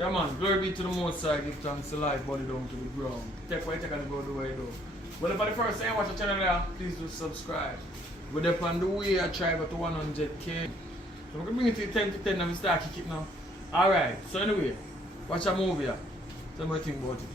Yeah man, glory be to the Most High, give thanks to life, body down to the ground. Take what you take and go the way you do. Well, if for the first time you watch the channel there, please do subscribe. We're up on the way I try to 100k. So we're going to bring it to 10 to 10 and we start kicking now. Alright, so anyway, watch a movie here. Tell me what you think about it.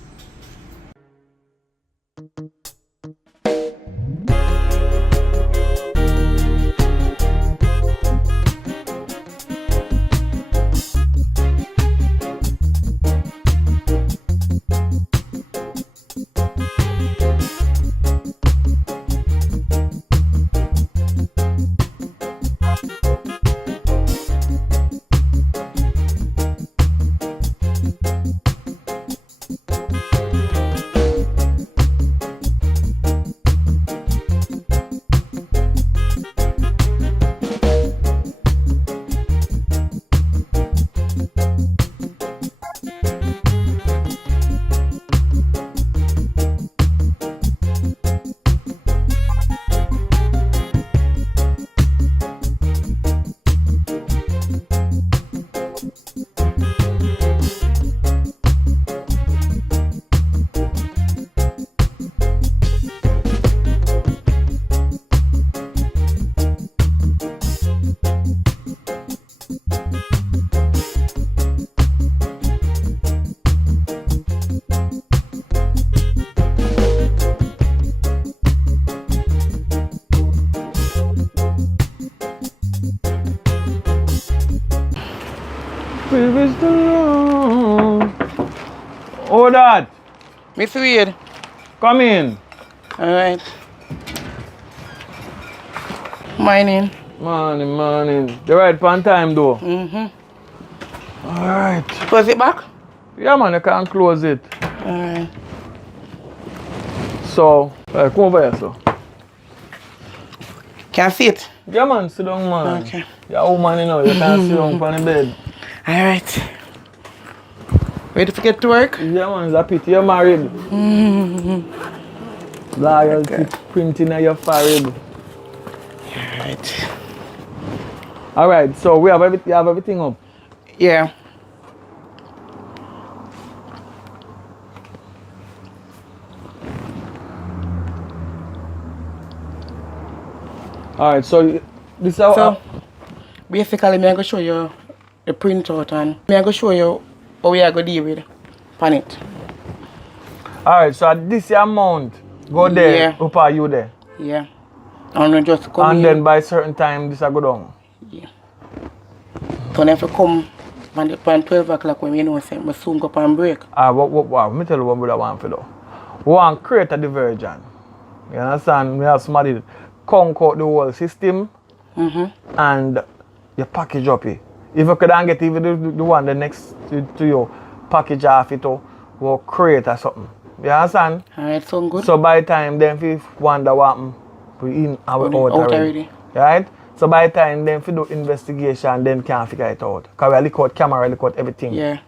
Oh, Dad. Miss Wade. Come in. Alright. Morning. Morning. The right pan time though. Alright. Close it back? Yeah man, you can't close it. Alright. So, come over here so. Can I sit? Yeah man, sit down man. Okay. You're a woman you know, you can't sit down on the bed. Alright. Ready to get to work? Yeah man, it's a pity you're married. Loyalty printing on your forehead. Alright. Alright, so you have everything up? Yeah. Alright, so this is how... So, basically, I'm going to show you the printout and I'm going to show you how we are going to deal with on it. Alright, so at this amount, go there, Yeah. up are you there? Yeah. And just come And in. then by certain time, this will go down? Yeah. So if you come on 12 o'clock when you know, I soon go up and break. Let me tell you what I want to do. We want to create a diversion. You understand? We have somebody conquer the whole system and you package up it. If you couldn't get even the one the next to you, package off it or we'll create or something. You understand? Alright, sound good. So by the time then if you wonder what happened, we in our out already. Right? So by the time then if you do investigation then can't figure it out. Because we look out camera, look out everything. Yeah.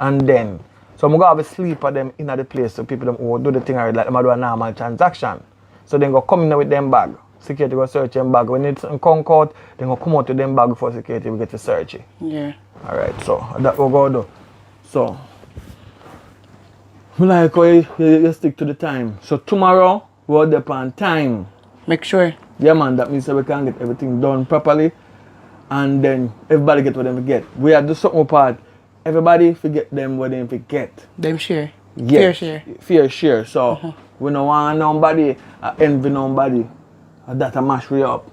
And then so I'm gonna have a sleeper them in the place so people them who do the thing already like them do a normal transaction. So then go come in with them bag. Security go search them bag. When it's come out, then go come out with them bag before security we get to search it. Yeah. Alright, so that we're gonna do. So like how you stick to the time. So tomorrow we're there on time. Make sure. Yeah man, that means that we can get everything done properly and then everybody get what they get. We have to do something part. Everybody forget them what they forget. Them share. Yeah. Fair share. Fair share. So we don't want nobody envy nobody. That a mash we up.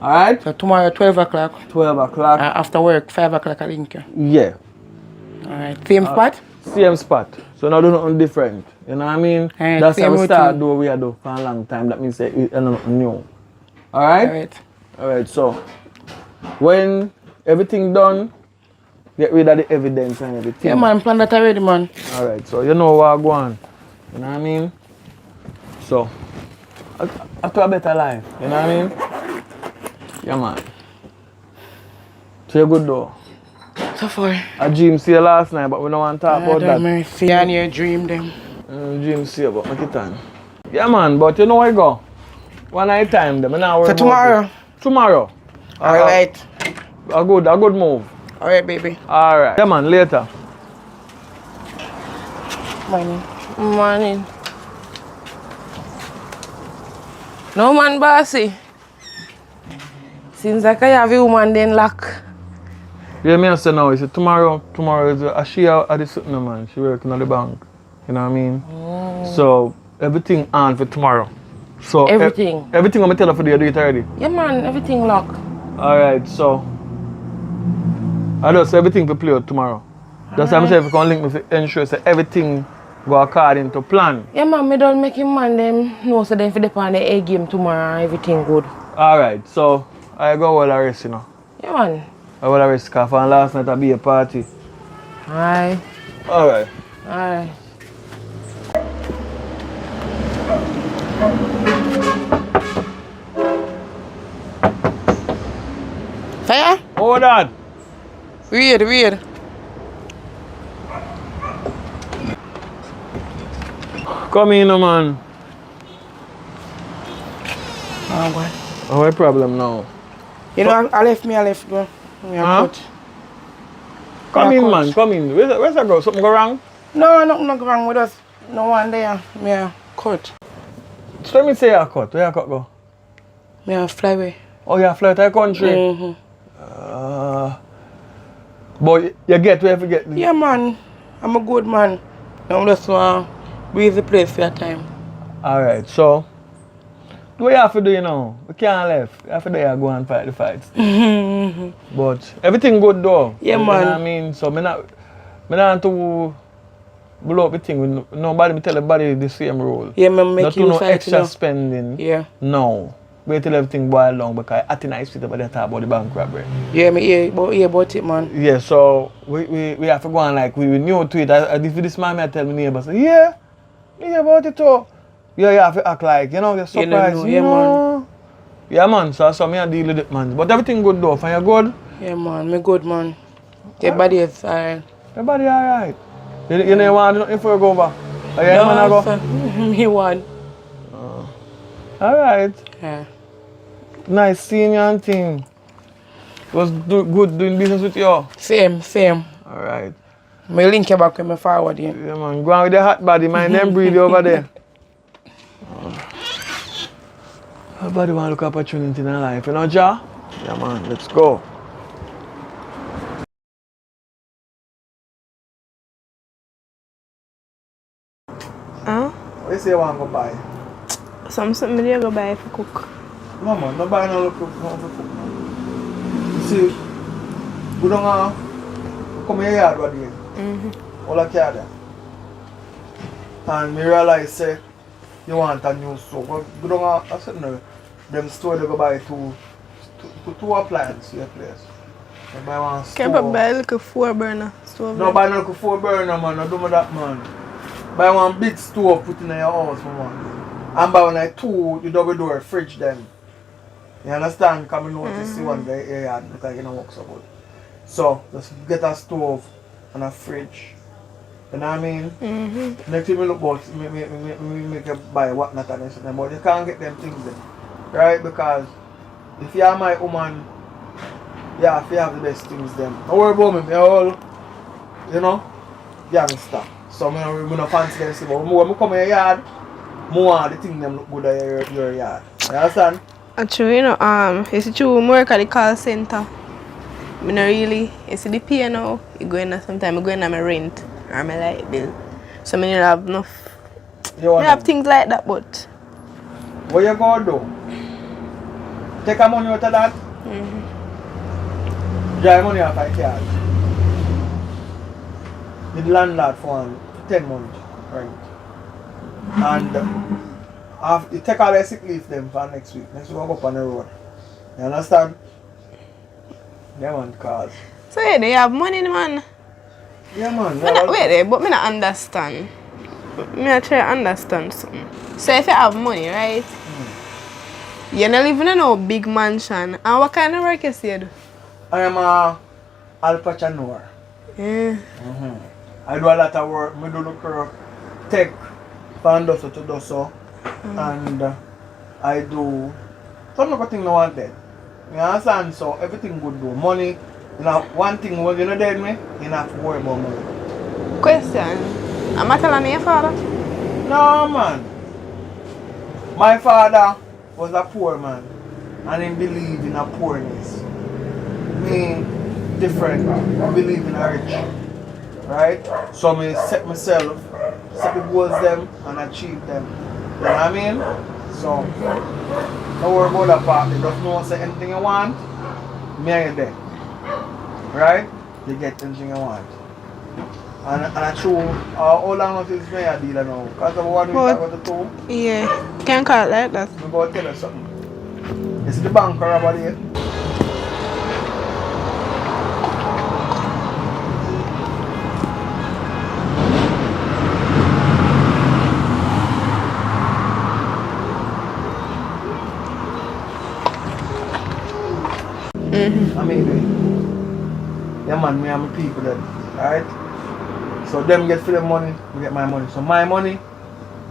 Alright? So tomorrow 12 o'clock. 12 o'clock. After work, 5 o'clock I link you. Yeah. Alright. Same spot? Same spot. So now do nothing different. You know what I mean? Alright, that's how we same start routine. do what we do for a long time. That means it's nothing new. Alright? Alright. Alright, so when everything done, get rid of the evidence and everything. Yeah man, plan that already man. Alright, so you know what I go on. You know what I mean? So after a better life, you know what I mean? Yeah man. So you're good though. So far. I dream see you last night, but we don't want to talk about that. Mercy and your dream them. Dream see you, but make it time. Yeah man, but you know where I go? One night time them, I not worry So about tomorrow? it. Tomorrow. Alright. A good move. Alright baby. Alright. Yeah man, later. Morning. Morning. No man, bossy. Seems like I have a woman then lock. Yeah, me I say now, it's tomorrow is she at the sitting man. She working at the bank. You know what I mean? So everything on for tomorrow. So Everything. Everything I'm gonna tell her for you, do it already. Yeah man, everything lock. Alright, so I just everything to play out tomorrow. That's why I'm saying if you can link me to ensure that everything go according to plan. Yeah man, me don't make him man them know so then for the on the A game tomorrow and everything good. Alright, so I go all rest, you know. Yeah man. I will rest because from last night I be a party. Alright. Alright. Alright. Fire? Hold on. Weird. Come in, man. Oh, God. What's the problem now? You know, I left, bro. Me a Huh? cut. Come Yeah, in, coach. man. Come in. Where's that go? Something go wrong? No, nothing wrong with us. No one there. Me a cut. So let me say a cut. Where you cut go? Me a fly away. Oh, you fly to the country? Mm-hmm. But you get where you get. Yeah, man. I'm a good man. I'm just want to breathe the place for a time. Alright, so what you have to do, you know? We can't left. You have to do go and fight the fights. But everything good though. Yeah, you man. know what I mean? So me not to blow up the thing with nobody. Me tell everybody the same rule. Yeah, man, make Not to you no fight, extra you know. spending. Yeah. No. Wait till everything boil down because I think I speak about that talk about the bank robbery. Yeah, me hear about it, man. Yeah, so we have to go on like we new to it. If this man I tell me neighbor say, yeah, hear about it too. Yeah, you have to act like, you know, you're surprised. know, yeah, man. Yeah, man, so me I deal with it, man. But everything good though. Find you good? Yeah, man, me good, man. Your body is alright. Everybody alright. You know you want nothing for you go over? Are you No, man I go? sir. Me one. Alright. Yeah. Nice seeing you and thing. It was good doing business with you. Same. Alright. Me link you back with me forward, yeah. Yeah, man. Go on with the hot body, mind them breathe over there. Everybody want to look opportunity in their life, you know, Ja? Yeah, man. Let's go. Huh? What you say you want to go buy? Something I go buy for cook. No, man. No buy no cook. No cook, man. You see, we don't come here yard, what do you? All I care there. And me realize, say, you want a new stove. But we don't I said no. Them store they go buy two appliances to your place. You buy one stove. Can I buy like a 4-burner stove? No, buy no 4-burner, man. No do me that, man. Buy one big stove, put in your house, man. And buy one like two, the double door fridge then. You understand? Because I notice the one there yard look like it don't work so good. So, just get a stove and a fridge. You know what I mean? Next thing we look about, me make you buy whatnot and this and that, but you can't get them things then. Right? Because if you are my woman, you have to have the best things then. Don't worry about me, all, you know, you have stuff. So I don't fancy them, but when I come in your yard, more the things them look good at your yard. You understand? Actually, you know, you see, I work at the call center. I not really, you see the pay now, you go in sometimes I go in on my rent or my light bill. So I don't have enough. I have things like that, but. What you gonna do? Take a money out of that? Drive money off my card. The landlord for 10 months, right? And you take all the sick leave them for next week. Next week we'll go up on the road. You understand? Yeah, man, cars. So yeah, they have money, man. Yeah, man. Wait, but I don't understand. I try to understand something. So if you have money, right? You're not living in a big mansion. And what kind of work you see you do? I am a alpachanor. Yeah. I do a lot of work. I do look tech from doso to doso. And I do some of the things I wanted. You understand? So everything good do. Money, you know, one thing when you know dead me, you have to worry about money. Question. I'm not telling your father. No, man. My father was a poor man and he believed in a poorness. Me, different. I believe in a rich. Right? So I set myself, set the goals them and achieve them. You know what I mean? So, don't worry about that part. You just know say anything you want, me and you there. Right? You get anything you want. And I true, how long notice me a dealer now? Because of what we talk about the two. Yeah, can't call it like that. I'm going to tell you something. You see the bank robber there? I mean, yeah man, me and my people then, alright? So them get for the money, we get my money. So my money,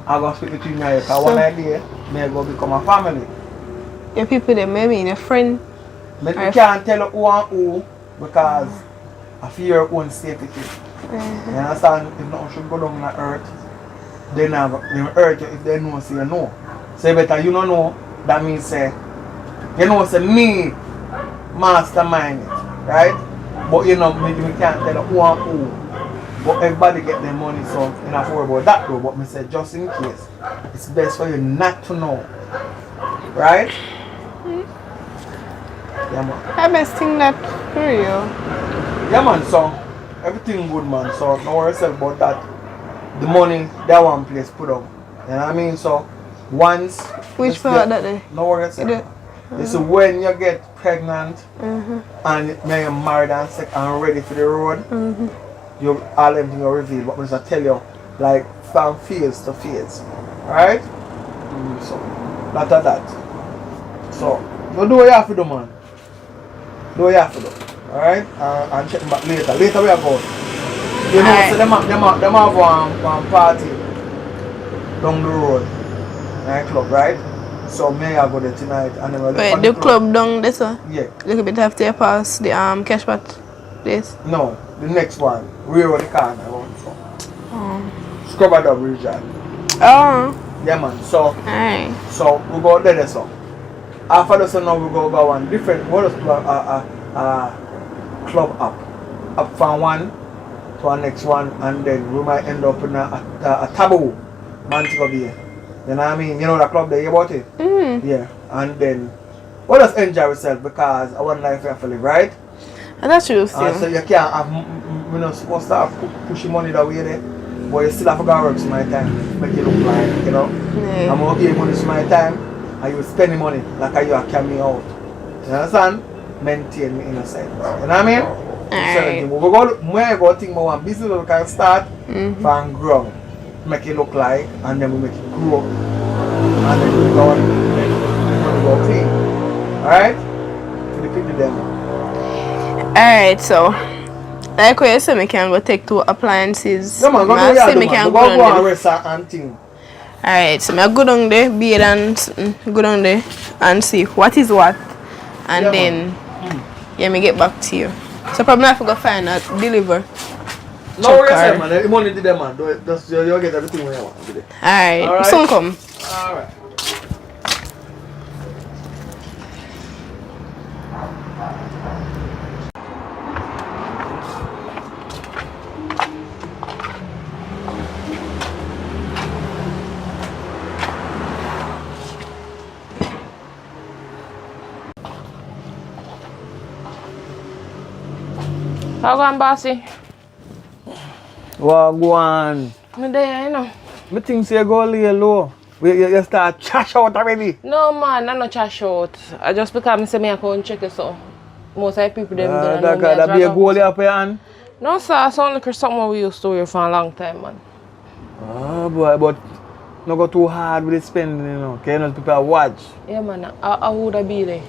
I go split between me and you. Because one idea, me go become a family. Your people, they may mean a friend. But we can't tell who and who because I fear your own safety. You understand? If nothing should go down on the earth, they never hurt you if they know, say you know. So better you don't know, that means say, you know, say me mastermind it, right? But you know, maybe we can't tell who and who. But everybody get their money, so you don't have to worry about that though. But me say just in case, it's best for you not to know. Right? Yeah man. I best think that for you. Yeah man, so everything good man, so don't worry yourself about that. The money, that one place put up. You know what I mean? So once Which part that day? don't worry yourself. It's when you get pregnant and you're married and sick and ready for the road, you all everything will reveal. But I'm just tell you, like from phase to phase. Alright? So that of that. So you do what you have to do, man. Do what you have to do. Alright? And check back later. Later we are going. You know, so them have one party down the road. Night club, right? So may I go there tonight and then we'll Wait, the club down there, sir? Yeah. Little bit after you pass the cash pot place? No, the next one. We're on the corner one from. Scrubber Dub region. Oh. Yeah man. So Alright. so we go there so. After this now we go one different club up from one to our next one and then we might end up in a taboo Montego Bay. You know what I mean? You know the club there, you about it? Yeah. And then we'll just enjoy ourselves because I want life to live, right? And that's true still. And so you can't have, we're not supposed to have pushing money that way there, but you still have to go work some my time, make it look like, you know? Yeah. I'm going to give money some my time and you spend the money like you are carrying me out. You understand? Maintain me innocent. You know what I mean? Alright. We're going to think about one business that we can start from ground. Make it look like and then we make it grow. And then we go and go clean. Alright? For the people them. Alright, so like what you say, I can go take two appliances. Yeah man, go I do say your I can man. go Go down and there. rest and thing. Alright, so I go down there, beard and go down there and see what is what. And Yeah, then yeah, me get back to you. So probably I have to go find a deliver. No worries, man. The money to them, man. Just you get everything when you want today. Alright, soon come. Alright. How go on, bossy? What go on? I'm there, you know. Me think say you go lay low. You start trash out already. No, man, I'm not trash out. I just because I say I can't check it, so most of the people them don't know me as That be a Dragon. goalie up your hand? No, sir, it's only something we used to wear for a long time, man. Oh boy, but not go too hard with the spending, you know. Okay, you know, people watch. Yeah, man, I would have be there.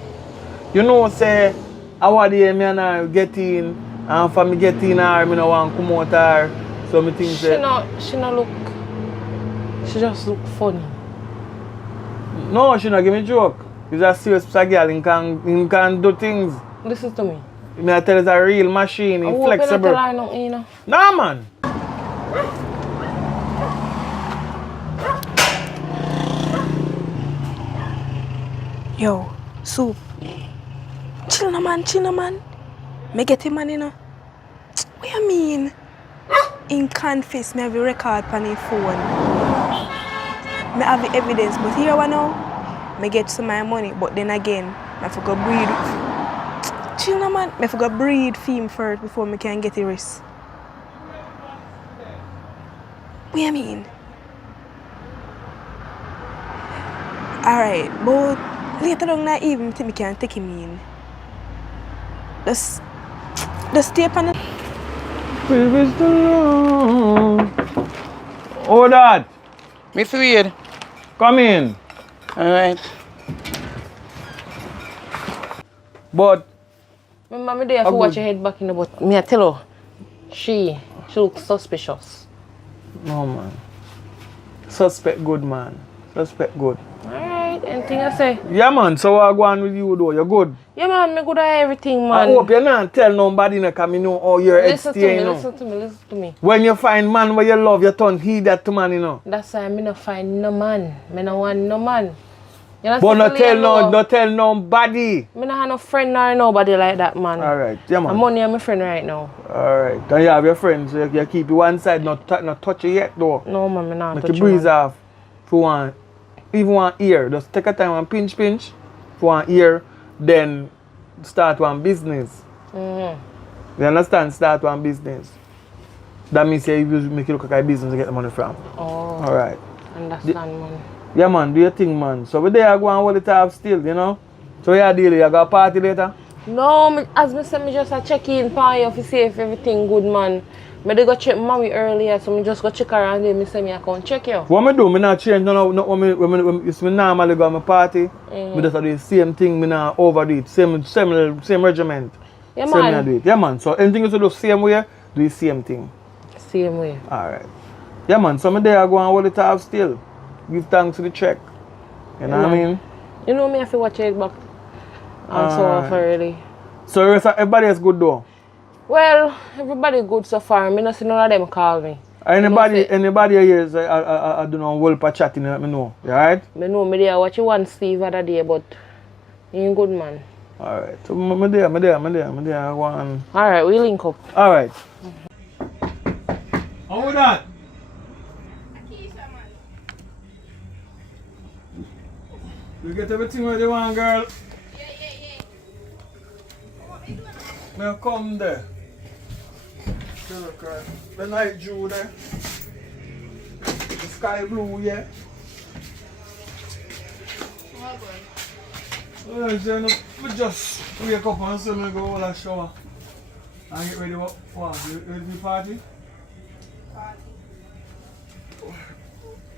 You know, say, I want to hear me and her get in, and for me get in her, I don't want to come out her. So me think She not look, she just look funny. No, she not give me joke. She's a serious girl, he can do things. Listen to me. Me I tell you, it's a real machine, I he's hope you not flexible. tell her nothing, you know. Nah, man. Yo, soup. Chill no man. Me get him man, you know. What you mean? In confess, me have a record on his phone. Me have the evidence, but here I know, me get some my money, but then again, I forgot breed. Chill no man, I forgot breed film first before me can get the rest. What you mean? Alright, but later on that evening, I think me can take him in. Just stay upon the... Baby's the wrong. Oh, Dad. Miss Wade. Come in. Alright. But Remember me there for watch your head back in the butt. Me I tell her, she looks suspicious. no, man. Suspect good, man. Suspect good. Alright, anything I say? Yeah, man. So what go on with you, though? You're good. Yeah man, me good at everything I man. hope you're not tell nobody no, cause me know how your head Listen to stay, me, you know. listen to me. When you find man where you love, you turn heed that to man, you know. That's why me no find no man. Me no want no man. You know, But not tell nobody. Me no have no friend nor nobody like that man. Alright, yeah, man. I'm only my friend right now. Alright. Then you have your friends, so you keep it one side, not touch it yet, though. No man, me not Make touch you breeze man. off. For one, even one ear. Just take a time and pinch. For one ear, then start one business. You understand? Start one business. That means you make it look like a business to get the money from. Oh. Alright. Understand man. Yeah, man, do your thing, man. So we there I go and hold it off still, you know? So yeah, deal, you got a party later? No, as me say, me just a check in for you to see if everything good man. Me dey go check mommy earlier, so me just go check her and then me say me I come check you. What me do, me not change no when me normally go to my party. Me just do the same thing, me not overdo it. Same regiment. Yeah Same man. do it. Yeah man. So anything you do same way, do the same thing. Same way. Alright. Yeah man, so me there I go and hold it off still. Give thanks to the check. You know what I mean? You know me have to watch it back. I'm so off already. So everybody is good though? Well, everybody good so far. Me not see none of them call me. Anybody here is I don't know whole per chatting, let me know. You alright? Me know me there watch you one Steve other day, but he ain't good man. Alright. So me there I go and... Alright, we link up. Alright. How that? You get everything where you want, girl? Yeah. Now come there. Okay. The night dew there. The sky blue, yeah. We just wake up and so we go all a shower. And get ready for what? You ready for the party?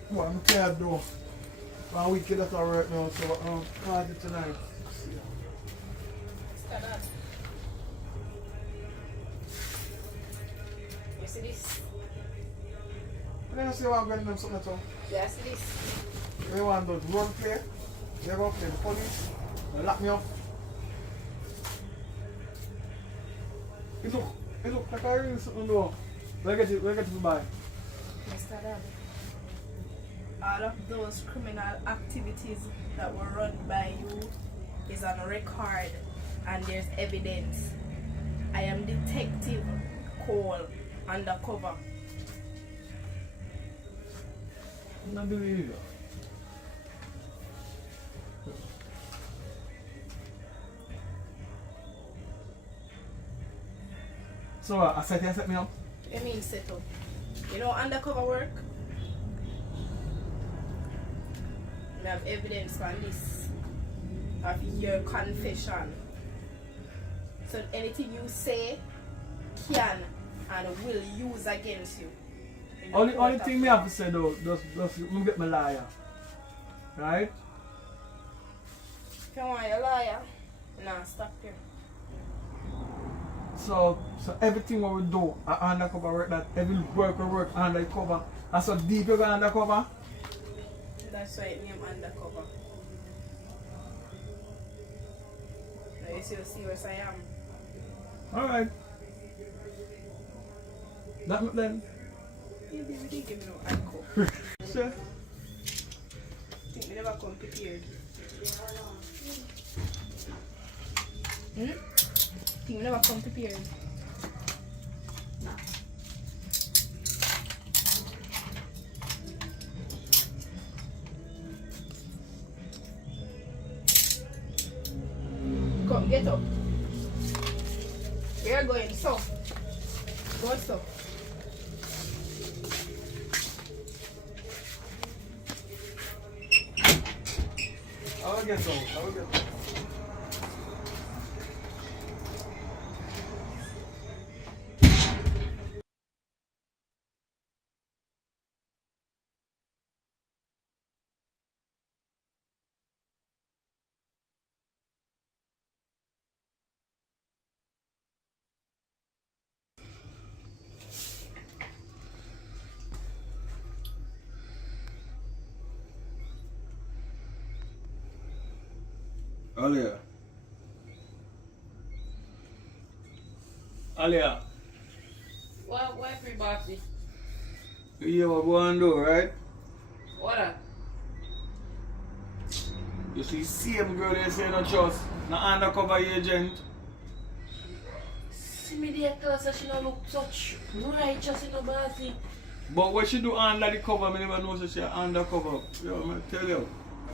What? I can't do. One week that's alright now, so party tonight. You see this? I don't see why I'm getting them something at all. Yeah, see this? They want those role play. They go play the police. They lock me up. It look like I really something though. Where get it to buy? Mr. Dad, all of those criminal activities that were run by you is on record and there's evidence. I am Detective Cole Undercover. Not believe it. So I set me up. You mean set up? You know undercover work? We have evidence on this of your confession. So anything you say can and will use against you. Only thing me have to say though, just me get my liar. Right? If you want a liar, nah, stop here. So everything what we do undercover work, that every work we work undercover. And so deep you go undercover. That's why it name undercover. Now you see how serious I am. Alright. That then. You didn't give me no anchor. Sure. Think me never come prepared. Thing never come to period. Come, get up. Where are you going? So. Go so. I'll get some. Alia. What free bossy? You hear what we want to do, right? What up? You see, same girl they say no trust, no undercover agent. See me there tell us that she don't look such righteous in the bossy. But what she do under the cover, I never know so she undercover. Yo, I'm tell you.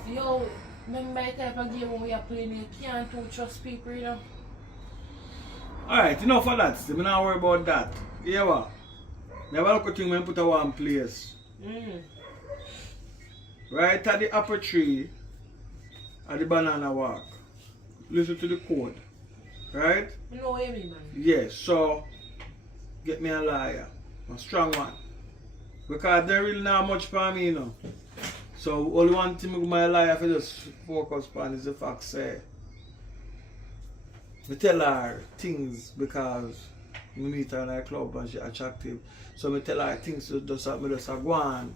Yo, remember the type of game when we are playing, you can't too trust people, you know? Alright, enough of that. I'm not worry about that. You hear what? I have a look at thing when I put a one place. Right at the apple tree, at the banana walk. Listen to the code. Right? You know what I mean, man? Yes, so get me a liar. A strong one. Because they really not much for me, you know. So only one thing with my life I just focus on is the fact say I tell her things because we meet her in a club and she attractive. So I tell her things so just go on.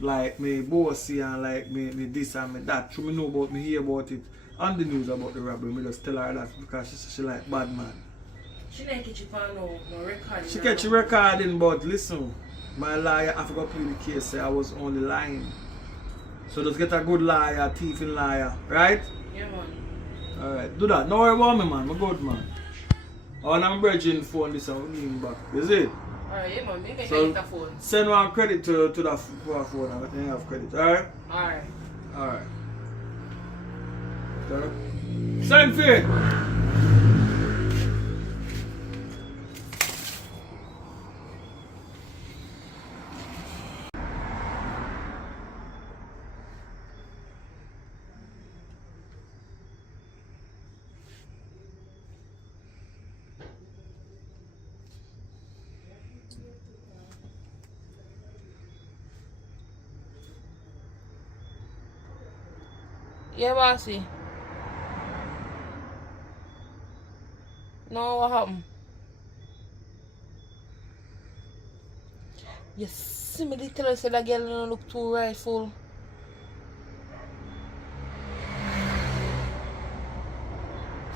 Like me bossy and like me this and me that. So me know about me hear about it on the news about the robbery. Me just tell her that because she like bad man. She didn't catch you for no recording. She catch you recording, but listen, my liar I forgot to play the case say I was only lying. So just get a good liar, thieving liar, right? Yeah, man. Alright, do that. Don't worry about me, man. I'm good, man. On I'm bridging phone this and we give back. Is it? Alright, yeah, man. Maybe I So, get the phone. send one credit to that phone and then you have credit. Alright? Alright. Alright. Send fee! Yeah, bossy. No, what happened? You see me the tell us that girl don't look too rightful.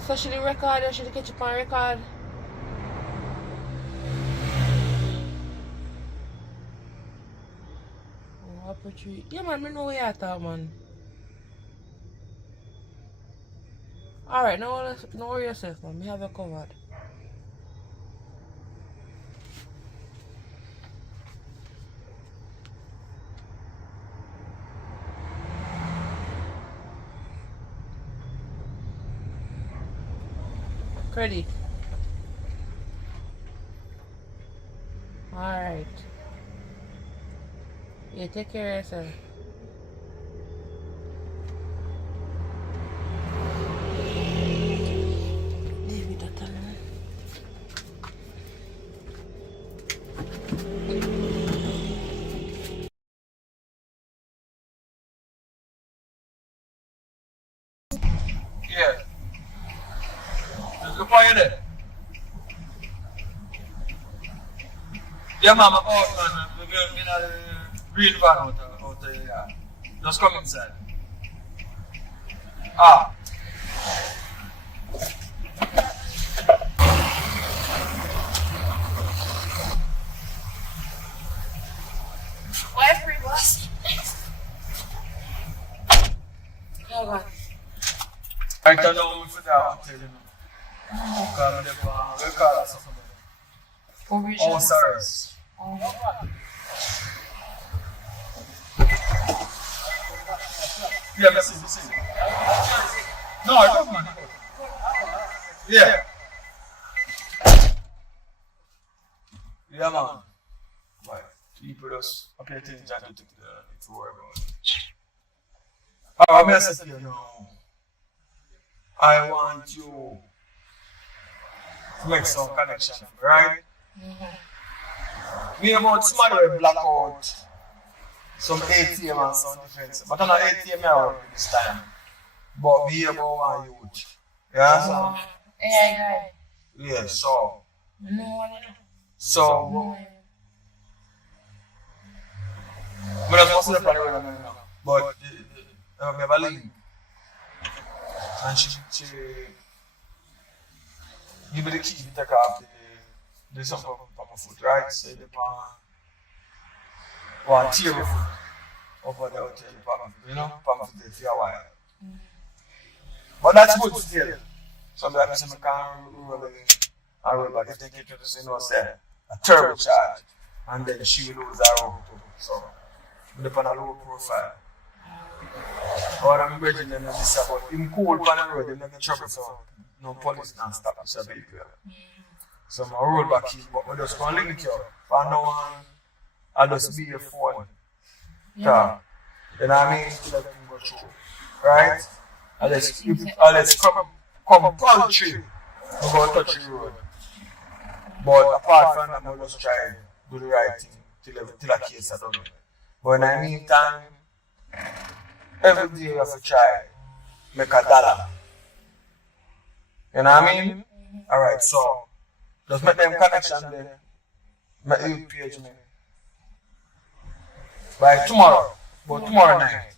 So she the record or she the catch up on record? Oh, apple tree. Yeah, man, I know where you're at, man. Alright, no worry yourself, man. Me have you covered. Credit. Alright. Yeah, take care of yourself. Yeah. Just look for you there. Yeah, mama. Oh, man. We're going in a green van out there. Yeah. Just come inside. Ah. Why free boss? Oh, God. Right now, for that, tell you. Come there for record or something. Oh, sorry. Yeah, listen. No, I don't, man. Yeah. Yeah, man. Right. People just pay attention to the need to worry about it. I'm going to say to you now, I want you to make some connection, right? Me about somebody will black out some ATM and some defense. But I'm not ATM I work with this time. But be about one youth. Yeah? Yeah, so. So. I'm not supposed to play right now. But I have a link. And she give me the key to take off the something from my foot, right? So the one tear my foot over the hotel, you know, from my foot for a while. But that's good still. So I'm like, I can't roll back. If they get to the scene, say a turbo charge, and then she will lose her rope too. So I'm on a low profile. Or I'm bridging them and this about him cool on the road, him not get trouble, so no police can stop this vehicle. So I roll back here, but I just going to link you. For now on, I just be a phone. Yeah. You know what I mean? To let them go through. Right? Let's come poultry, we go touch the road. But apart from that, I just try to do the right thing till a case I don't know. But in the meantime, every day you have to try make $1. You know what I mean? Alright, so just make them connection there. Make you page me. By tomorrow, but tomorrow night,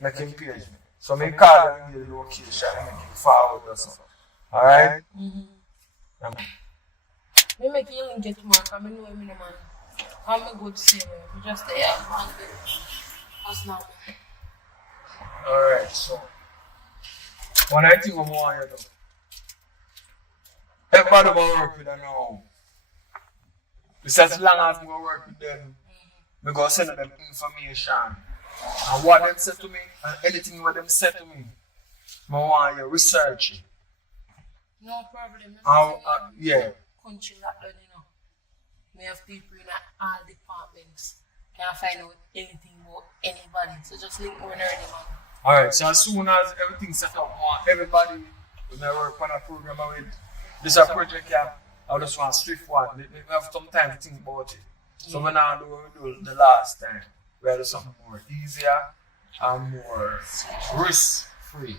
make him page me. So me call them and get the location and make him forward or something. Alright? Me make you link it tomorrow because I know him in the man. I'm a good sailor. We just stay up and that's not. Alright, so one I think I'm want you to do. Everybody will work with them now. Because as long as I work with them, I go send them information. And what them say to me, and anything what them say to me, I want you research it. No problem. Yeah. Country that done, you know. We have people in all departments. Can't find out anything about anybody. So just link me with early, man. Alright, so as soon as everything's set up, everybody when I work on a program with this a project here, I just want strict one. We have some time to think about it. So when I do the last time, we do something more easier and more risk free.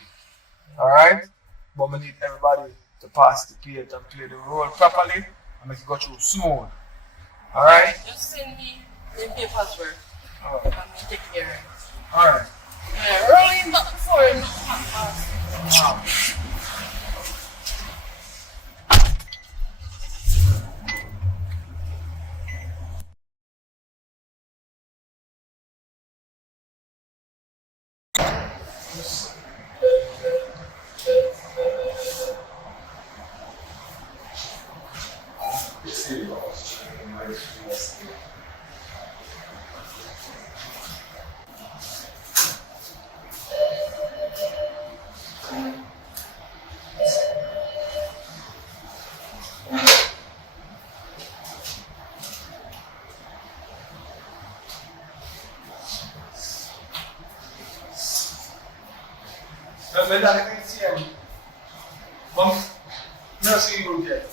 Alright? But we need everybody to pass the page and play the role properly and make it go through smooth. Alright? Just send me the papers work. Alright. And we take care of it. Alright. Rolling back before it not fast. Wow. When I can see him, no see you yet.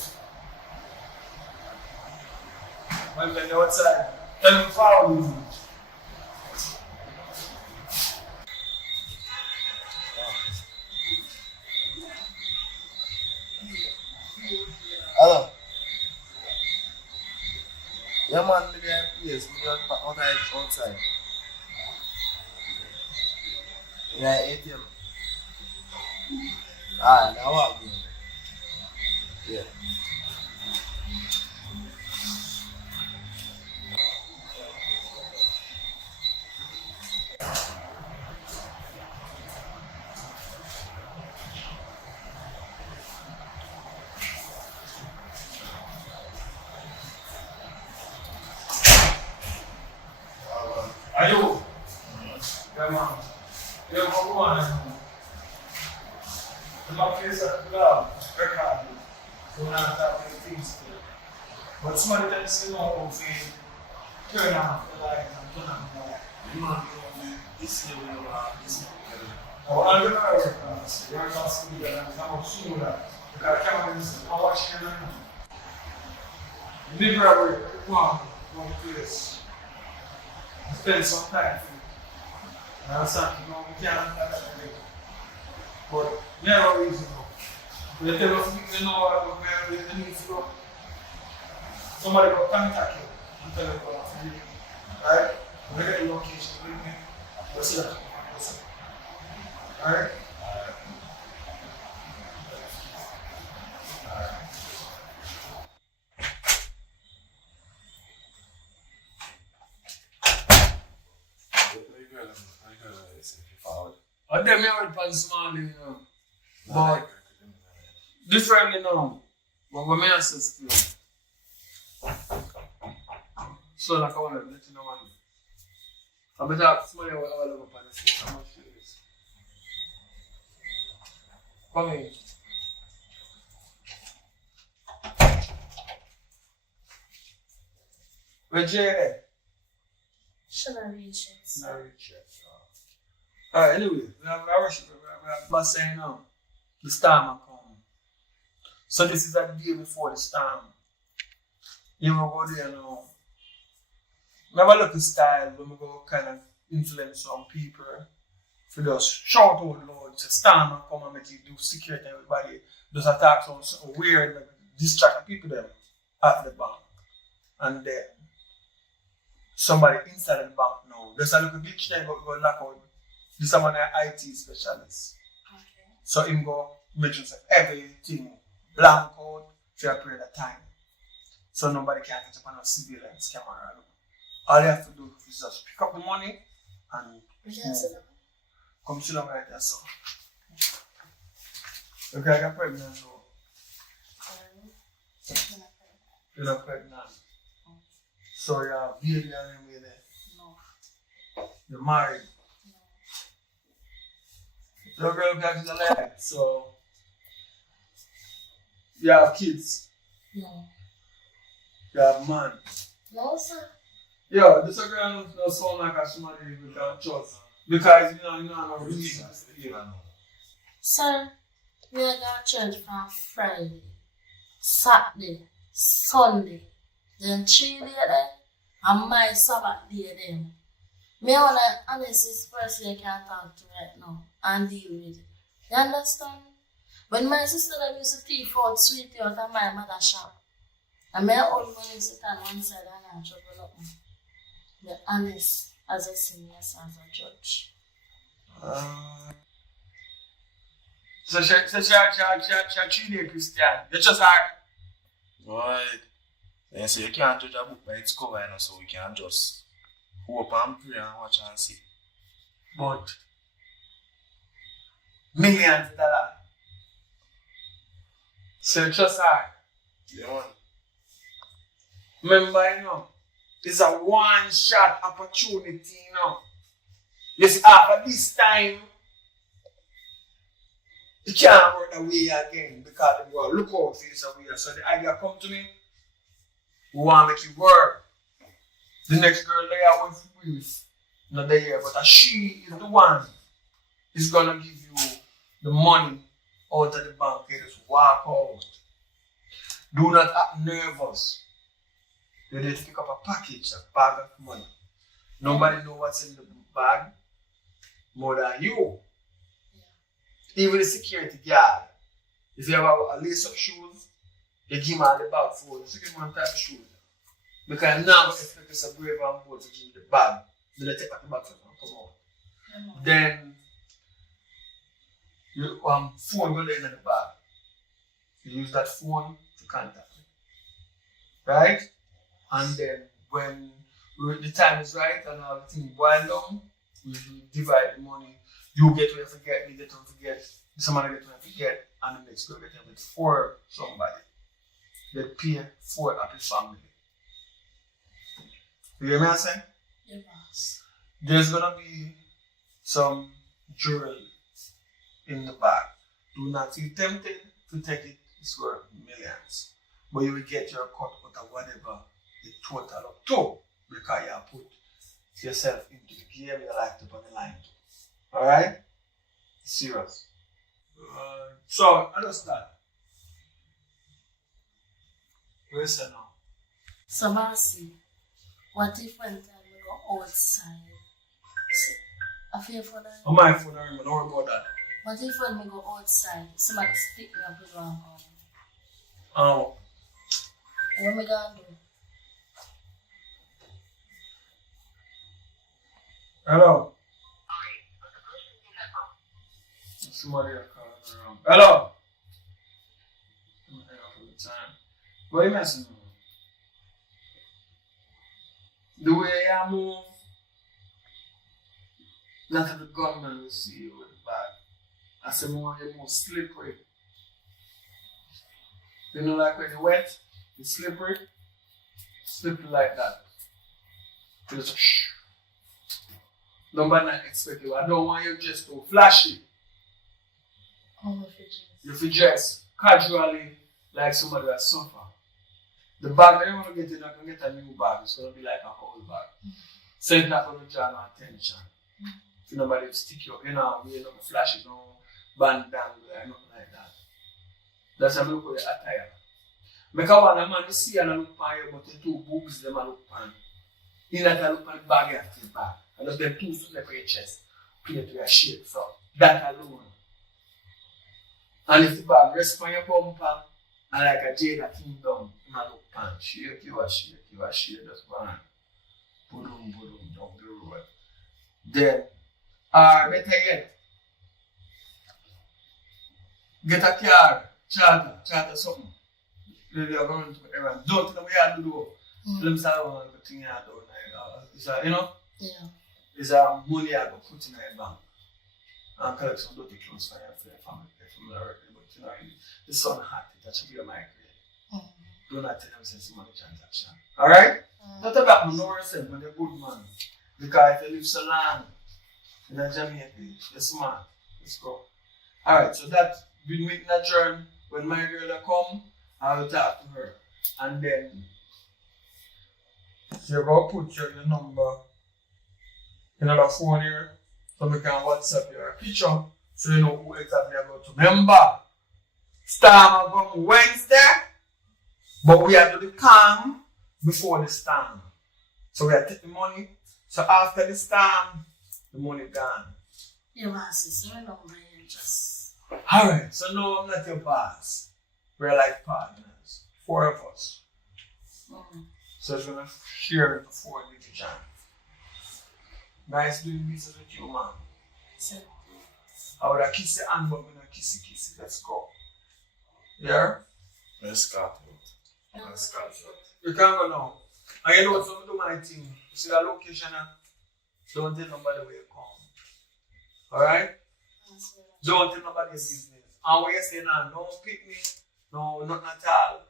When they know outside, tell them follow me. Hello. Yeah, man, maybe I place me outside. Yeah, ATM. Ah, now what? Yeah. number one, the back is a glove, record. So we're not having things to do. But somebody tends to know if we turn off the light and turn on the light. You want to know this year we have this year. Now, I'm going to work on this. We're going to see that I'm going to see that. Because I can't listen. I'm watching it. Never ever one place. Spend some time. That's something we can't do that. But never reason. They tell us we know where we need to go. Somebody will contact you and tell you what to do. Right? We get the location. We'll see that. Alright? I them here with small, you know. But different, you know. But what me answers to you. So like I want to let you know, man. I better have somebody all over on the stage. How much it is? Come in. Where Jay? Should I reach it? Not reach yet. Alright, anyway, we have bus saying now. The storm will come. So this is the day before the storm. You will go there now. We have a lucky style when we go kind of influence some people. For just shout out loud, say storm will come and make you do security everybody. Just attack some weird, like, distract the people them at the bank. And then somebody inside the bank now. There's a little big thing go lock out. This is one IT specialist. Okay. So him go make sure everything blank out for a period of time. So nobody can catch up on a surveillance camera. All you have to do is just pick up the money and come sit down right there. So. Okay, I got pregnant now. You're not pregnant. So you're baby and everything there. No. You're married. Your girl got to the leg, so you have kids. No. You have man. No, sir. Yeah, this girl don't sound like a somebody we can trust. Because you know no reason. Sir, we are going to church from Friday, Saturday, Sunday, then 3 days there, and my Sabbath day then. Me want to honest person you can talk to right now and deal with it. You understand? When my sister them used to thief out sweetie out of my mother's shop, and my old man used to stand one side and I trouble up. Be honest as a senior, as a judge. So she 3 days Christian. You just are. Boy, then say you can't judge a book by its cover, you know, so we can just hope and pray and watch and see. But millions of dollars. So you just are. Yeah, man. Remember, you know, it's a one-shot opportunity, you know. You see, after this time, you can't run away again because they go look out for this away. So the idea come to me, we want to make it work. The next girl they are with brief, not there, but she is the one is gonna give you the money out of the bank. You just walk out. Do not act nervous. You need to pick up a package, a bag of money. Nobody knows what's in the bag more than you. Even the security guard. If you have a lace up shoes, you give him all the bag for you. So give him one type of shoes. Because now we expect us a brave and bold to give you the bag. Then they take out the bag for you and come out. Then your phone go there in the bag. You use that phone to contact me. Right? And then when the time is right and everything boil down, we divide the money. You get what you forget, me get what you forget, somebody get what you forget, and the next girl get it for somebody. They pay for a happy family. You hear me what I'm saying? Yes. There's gonna be some jewelry in the bag. Do not feel tempted to take it. It's worth millions. But you will get your cut out of whatever the total up to, because you have put yourself into the game you like to put the line to. Alright? Serious. So, understand. Where's it now? So, Marcy, what if one time we go outside? I feel for that. Oh, my phone, I don't worry about that. What if when we go outside, somebody stick me up with one arm? Oh. What we gonna do? Hello? Somebody are calling around. Hello? I'm hang up all the time. What are you messing with? The way I move, not every gunman will see you with the bag. I say more you're more slippery. You know, like when you're wet, it's slippery. Slippery like that. Just shh. Nobody not expect you. I don't want you just to flash it. Oh, you feel dress casually like somebody that suffer. The bag that you want to get, you're not going to get a new bag. It's going to be like a whole bag. So it's not going to draw no attention. If nobody will stick you, you know, you're not going to flash it, no bandana or nothing like that. That's how I look at your attire. Because when a man you see and I look at you, but the two boobs them I look at. You not look at the bag after the bag. And just them two something for your chest. Play to your shape. So that alone. And if the bag rests on your bumper, and like a Jada thing down, you look pan, shake you, just go on. Boom, down the road. Then, better yet, get a car, charter something. Maybe you're going to everyone. Don't know what you have to do. Let me say, the thing you have to do. It's a, you know? Yeah. It's a money you have to put in your bank. And collect some dirty clothes for your family. But you know, the sun hot, that should be a migraine. Do not tell them since money transaction. Alright? Not about me, no yourself, but you're a good man. Because if you live so long in a Jamaican, you're smart. Let's go. Alright, so that been with in a journey. When my girl come, I will talk to her. And then you're going to put your number in another phone here. So we can WhatsApp your picture. So you know who exactly you're going to. Remember, storm will come Wednesday. But we have to be calm before the storm. So we have to take the money. So after the storm, the money gone. Your boss is your number here, just. Alright, so no, I'm not your boss. We're like partners. 4 of us. So it's gonna share it before the division. Nice doing business with you, man. So. I would have kissed your hand, but I'm gonna kiss it. Let's go. Yeah? Let's go. You can't go now. And you know what, so I'm doing my thing. You see that location now? Don't tell nobody where you come. Alright? Don't tell nobody your business. And what you say now, no pick me, no, nothing at all.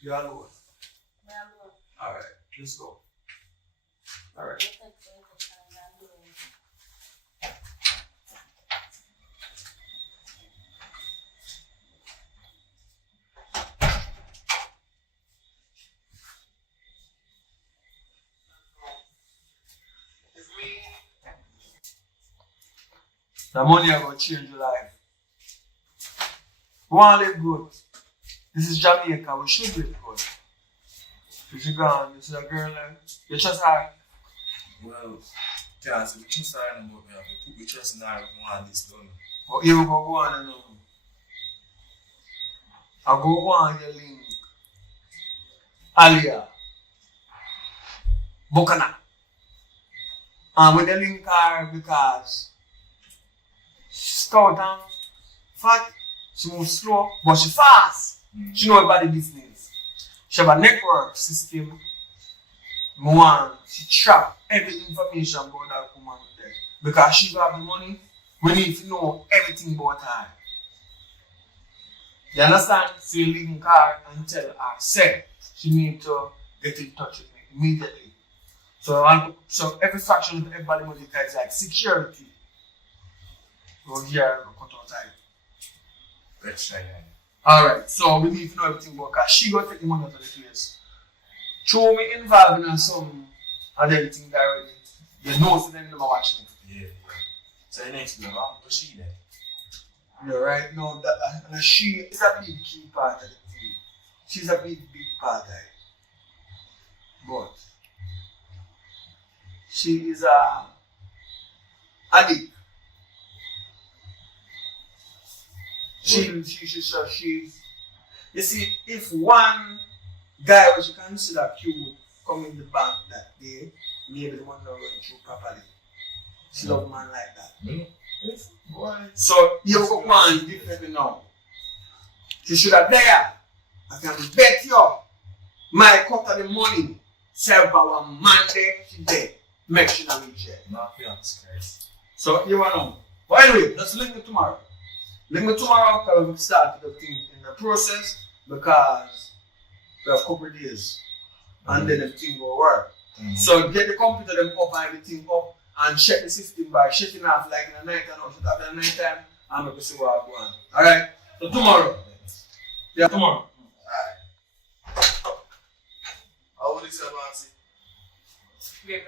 You're alone. Alright, let's go. Alright. The money are going to change your life. We want to live good. This is Jamaica. We should live good. If you gone, you see a girl there, you trust her. Well, can't say we trust her anymore. We trust in her. We want this done. But you go on and on. I go on your link. Alia. Bokana. And with the link her because she's stout and fat, she moves slow, but she fast. She knows about the business. She have a network system. She trap every information about that woman there. Because she have the money, we need to know everything about her. You understand? So you link her and tell her, say, she need to get in touch with me immediately. So every fraction of everybody money is like security. Go here, go cut out time. Let's try that. Alright, so we need to know everything about because she got to take the money out of the place. Through me involved in some of them things already. You know so them never watching it. Yeah. So the next one, what was she then? Yeah, right now that she is a big key part of the team. She's a big part of it. But she is a addict. She's you see, if one guy which you consider cute come in the bank that day, maybe the money not going through properly. She love man like that. Boy. So you got one differently now. She should have there. I can bet you my cut of the money serve our Monday today. Make sure that we check. No, fiance, guys. So you want to know. But anyway, let's link me tomorrow. Link me tomorrow because we start the thing in the process because we have a couple of days and then everything will work. So get the computer them up and everything up and check the system by shutting off like in the night and also after the night time and make see what I go on. Alright? So tomorrow. Yeah, tomorrow. Alright. How would you say about it?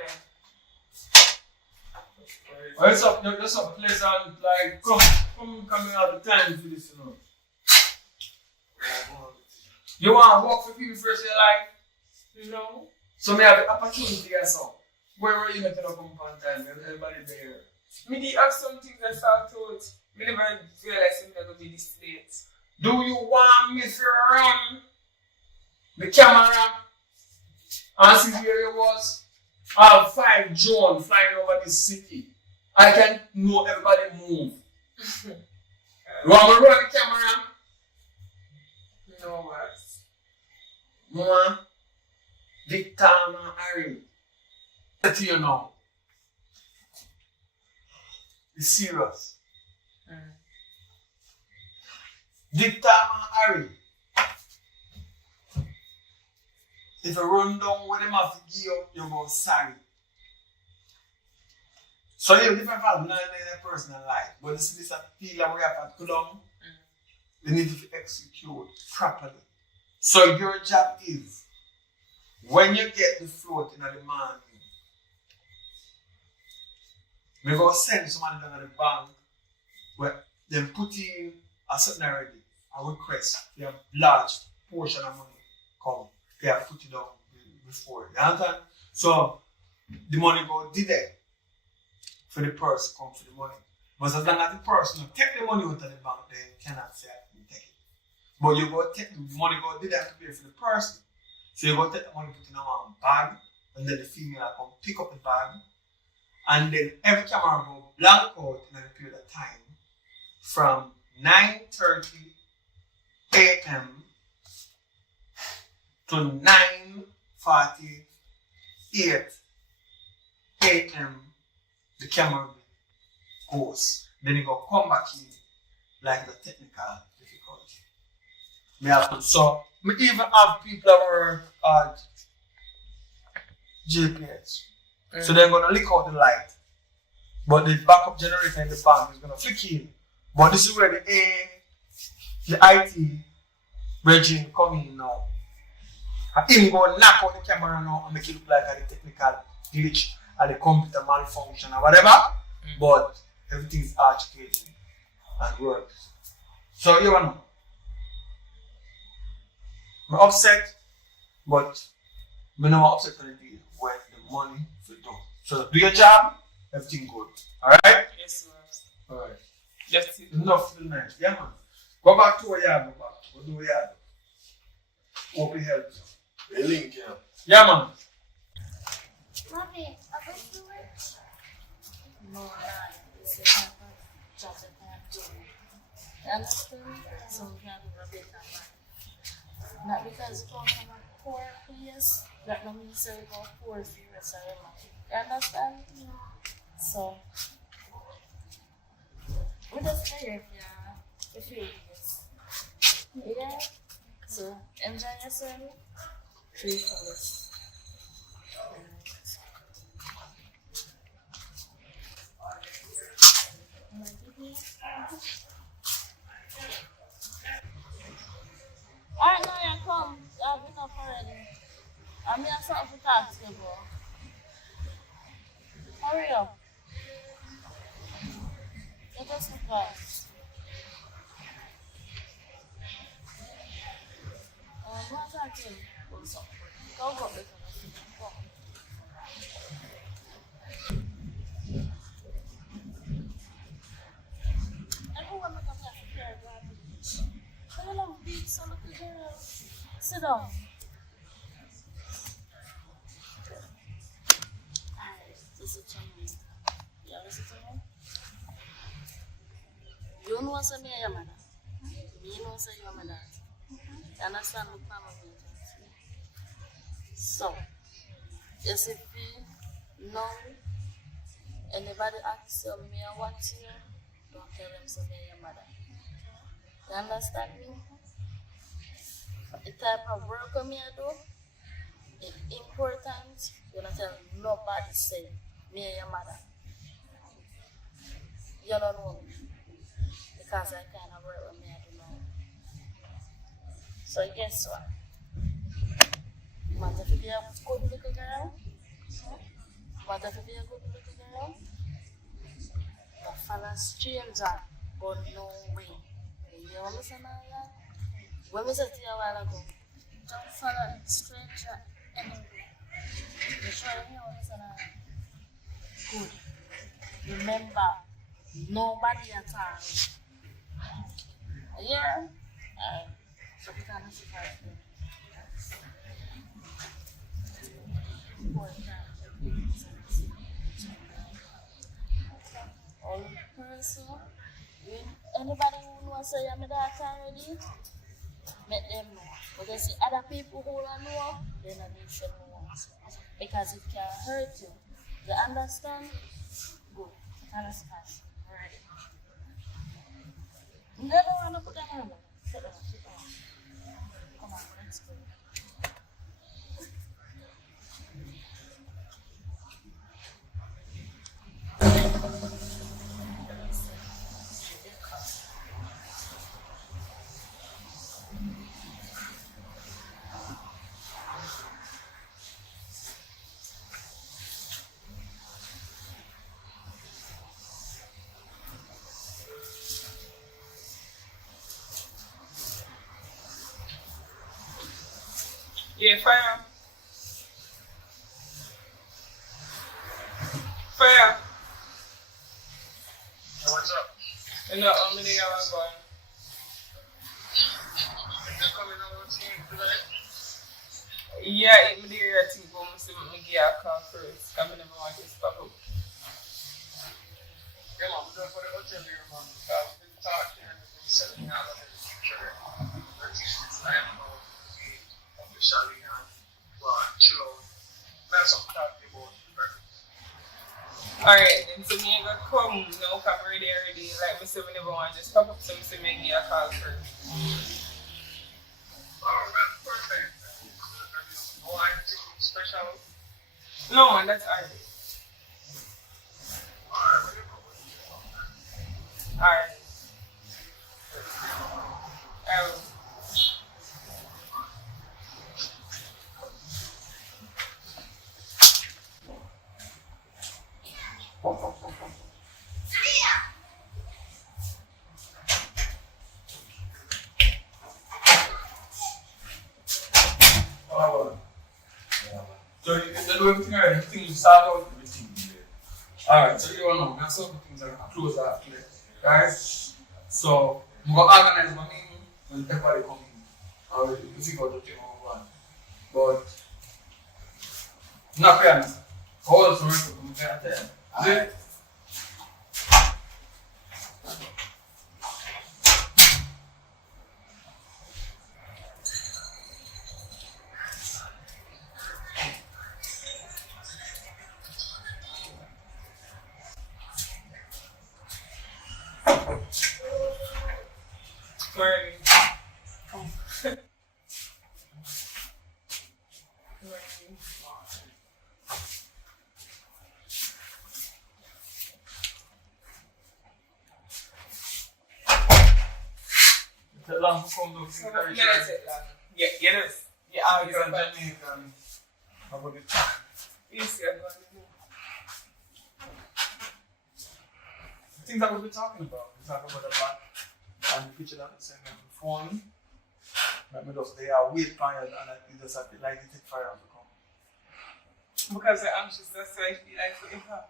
Well, it's up, that's a pleasant, like, coming out the time for this, you know. You want to work for people first in your life? You know? So, may have the opportunity or so. Where were you not going to come on time? Everybody there. Me did have some things that felt out. Me never realized I'm going to be this late. Do you want me to run the camera and see where it was? I have 5 drones flying over this city. I can know everybody move. You want me to run the camera? No worse. More Victor and Harry. Let you know. It's serious. Victor and Harry. If you run down with them have to give up, you're going sorry. So you have different from not in their personal life. But this is a feeling we have to go down. They need to execute properly. So your job is when you get the float in the morning, we're going to send somebody down to the bank where they put in a certain already, a request, they have large portion of money come. They have put it down before. You understand? So the money go did there for the person come for the money. But as long as the person take the money out of the bank, they cannot say I can take it. But you go take the money go did that to pay for the person. So you go take the money, put it in a bag, and then the female will come pick up the bag, and then every camera will blank out in a period of time from 9:30 a.m. to 9:48 a.m. the camera goes. Then it will come back in like the technical difficulty. So we even have people that work at GPS. So they're gonna lick out the light. But the backup generator in the bank is gonna flick in. But this is where the IT regime come in now. And him go knock out the camera now and make it look like a technical glitch and the computer malfunction or whatever. But everything is articulated and works. So you know, I'm upset, but I'm not upset for the deal when the money is done. So do your job, everything good. Alright? Yes, worse. Alright. Just Enough for the night. Yeah, man. Go back to where you are, go back. Go do what you are. Hope it helps. The link, yeah. Yeah, man. Mommy, are we doing it? No, nah, it's a type of job that I have to do. You understand? So we have a better life. Not because you come from a poor place, that don't mean so you go poor for the rest of your life. You understand? So, we just stay here for a few years. Yeah? So, enjoy yourself. 3 hours. My goodness. just because. What's that thing? Go go. Go. Everyone look up that hair, God. Look at them beats, so look at girl. Sit down. Alright, listen to me. You listen to me? You know what's me your mother. Me know say your mother. You understand the family? So, yes, if you know anybody asks you me or what you, don't tell them say me your mother. You understand me? The type of work me I do, it's important. You don't tell nobody say me your mother. You don't know me. Because I kind of work with me I do now. So guess what? Matter if you be a good little girl, matter if you be a good little girl, but follow stranger, but no way. You understand that? When we said to you a while ago, don't follow stranger anywhere. You sure you understand that? Good. Remember, nobody at all. Yeah? So we can see that. All person, anybody who wants to say I'm a daughter already, let them know. But you see other people who don't know, then they should know. Because it can hurt you. You understand? Good. Understand? Right. You never want to put that on. Sit down, sit down. Come on, let's go. Yeah, fire. Fire. What's up? You know how many hours going? They're coming over to you today? Yeah, I'm there. I think I'm going to give a call first. I'm never want to stop up. Yeah, man, we're going for the hotel here, man. We've been talking and we've been setting out in the future. But it's time now to be officially and chill out. That's what I'm talking about. Alright, then so me gonna come now, come ready already. Like me say we never want to just pop up some say me give a call first. Oh, that's perfect. Oh, anything special? No man, that's alright. Alright. I will. So you can do everything already, everything you start out, everything is there. Alright, so you don't know, now some things are close after that. Guys, so I'm going to organize my meeting when everybody come in. Already, you see what the thing over. But, not fair enough. How else are we going to tell? Is it? Sorry. It's a long come to see the Minutes it long. Yeah, yes. Yeah, I'll You're get back. Jamaican. How about it? You see, I'm going to do. Things things that we'll be talking about. We talk about a lot. And the picture that we send on the phone. Let me just they are wait for you and you just have to like it take fire to come. Because I'm anxious, that's why I feel like forever.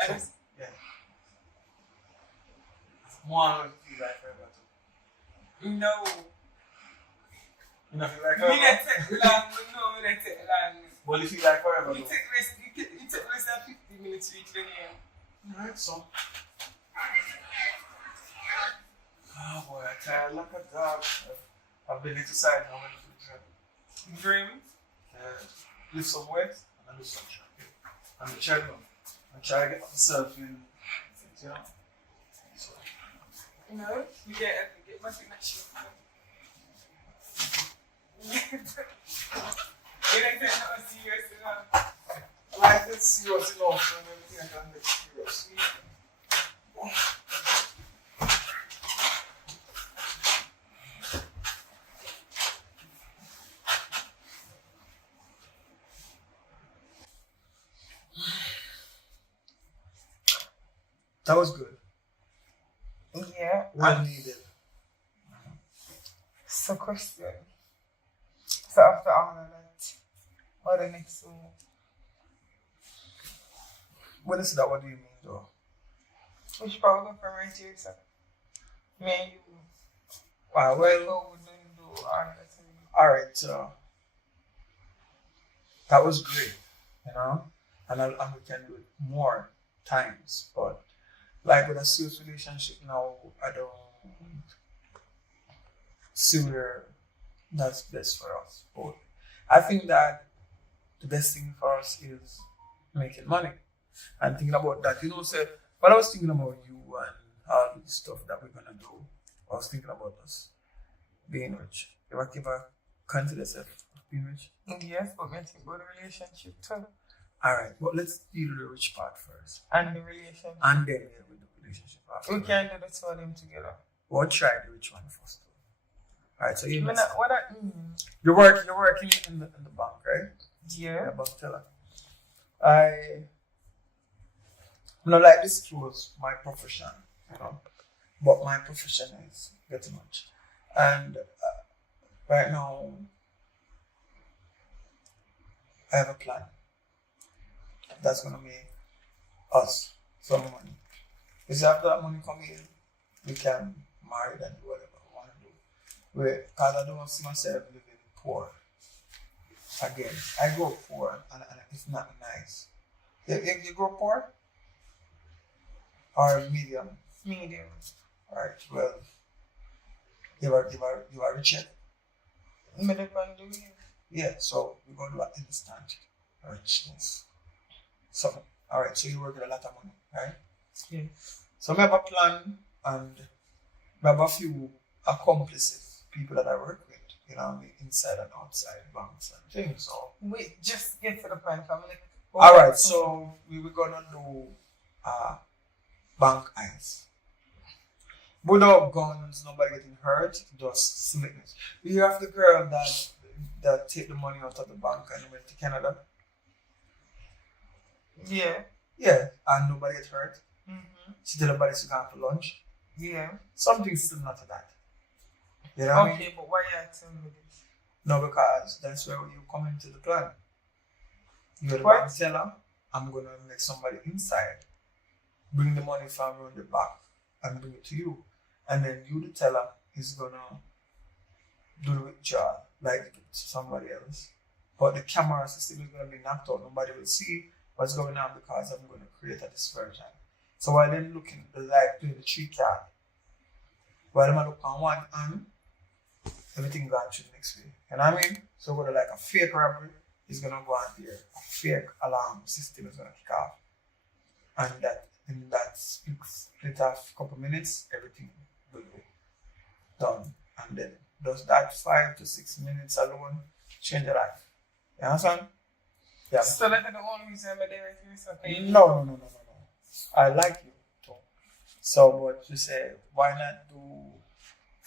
I just, Yeah. More than feel like forever too. no. You know feel like Me forever? not take long, but no, me not take long. But you feel like forever You though. take less than 50 minutes to reach the game. Alright, so. Oh boy, I tired like a dog. I've been exercising now when the gym. Dream. Lift some weights and I do some training. And the treadmill. I try to get myself in. You know? So. No, you get my signature. You don't take nothing serious enough. Life is serious enough and everything I can get serious. That was good. Yeah. Well needed. So question. So after all of that, what the next move? When is that, what do you mean though? We should probably go from right here, sir. Me and you. Well, What we don't do all of that. alright, that was great, you know, and we can do it more times, but like with a serious relationship now, I don't see where that's best for us. But I think that the best thing for us is making money and thinking about that. You know, say, when I was thinking about you and all the stuff that we're gonna do, I was thinking about us being rich. You ever consider yourself being rich? Yes, but we think about the relationship too. Alright, but let's deal with the rich part first. And the relationship. And then deal with the relationship after. We can't do the two of them together. We'll try the rich one first. Alright, so you you're working in the bank, right? Yeah. Yeah, bank teller. I like this was my profession, you know, but my profession is getting much. And right now, I have a plan that's gonna make us some money. Because after that money come in, we can marry and do whatever we want to do. Because I don't see myself living poor. Again, I grow poor and it's not nice. You grow poor? Or medium? Medium. Alright, well, you are rich yet? Middle band do you? Yeah, so we're going to instant richness. So, alright, so you work with a lot of money, right? Yeah. So I have a plan and I have a few accomplices, people that I work with, you know, inside and outside banks and things. So Wait, just get to the point. I'm like, alright, so we were gonna do bank heist. Without guns, nobody getting hurt, just slickness. You have the girl that take the money out of the bank and went to Canada. Yeah. Yeah, and nobody get hurt. Mm-hmm. She tell everybody to go for lunch. Yeah. Something similar to that. You know what I mean? Okay, but why you telling me this? No, because that's where you come into the plan. You're the What? bank teller. I'm gonna make somebody inside bring the money from around the back and bring it to you. And then you, the teller, is gonna do the withdrawal like it to somebody else. But the camera system is gonna be knocked out. Nobody will see what's going on because I'm gonna create at this very time. So while they're looking, they're like doing the 3 card. While I'm looking on one hand, everything gone through the next way. You know what I mean? So go to like a fake robbery is gonna go on there. A fake alarm system is gonna kick off. And that in that split off couple minutes, everything will be done. And then does that 5 to 6 minutes alone change your life? You understand? Yeah. So that's the only reason I'm there right here. So No. I like you too. So but you say why not do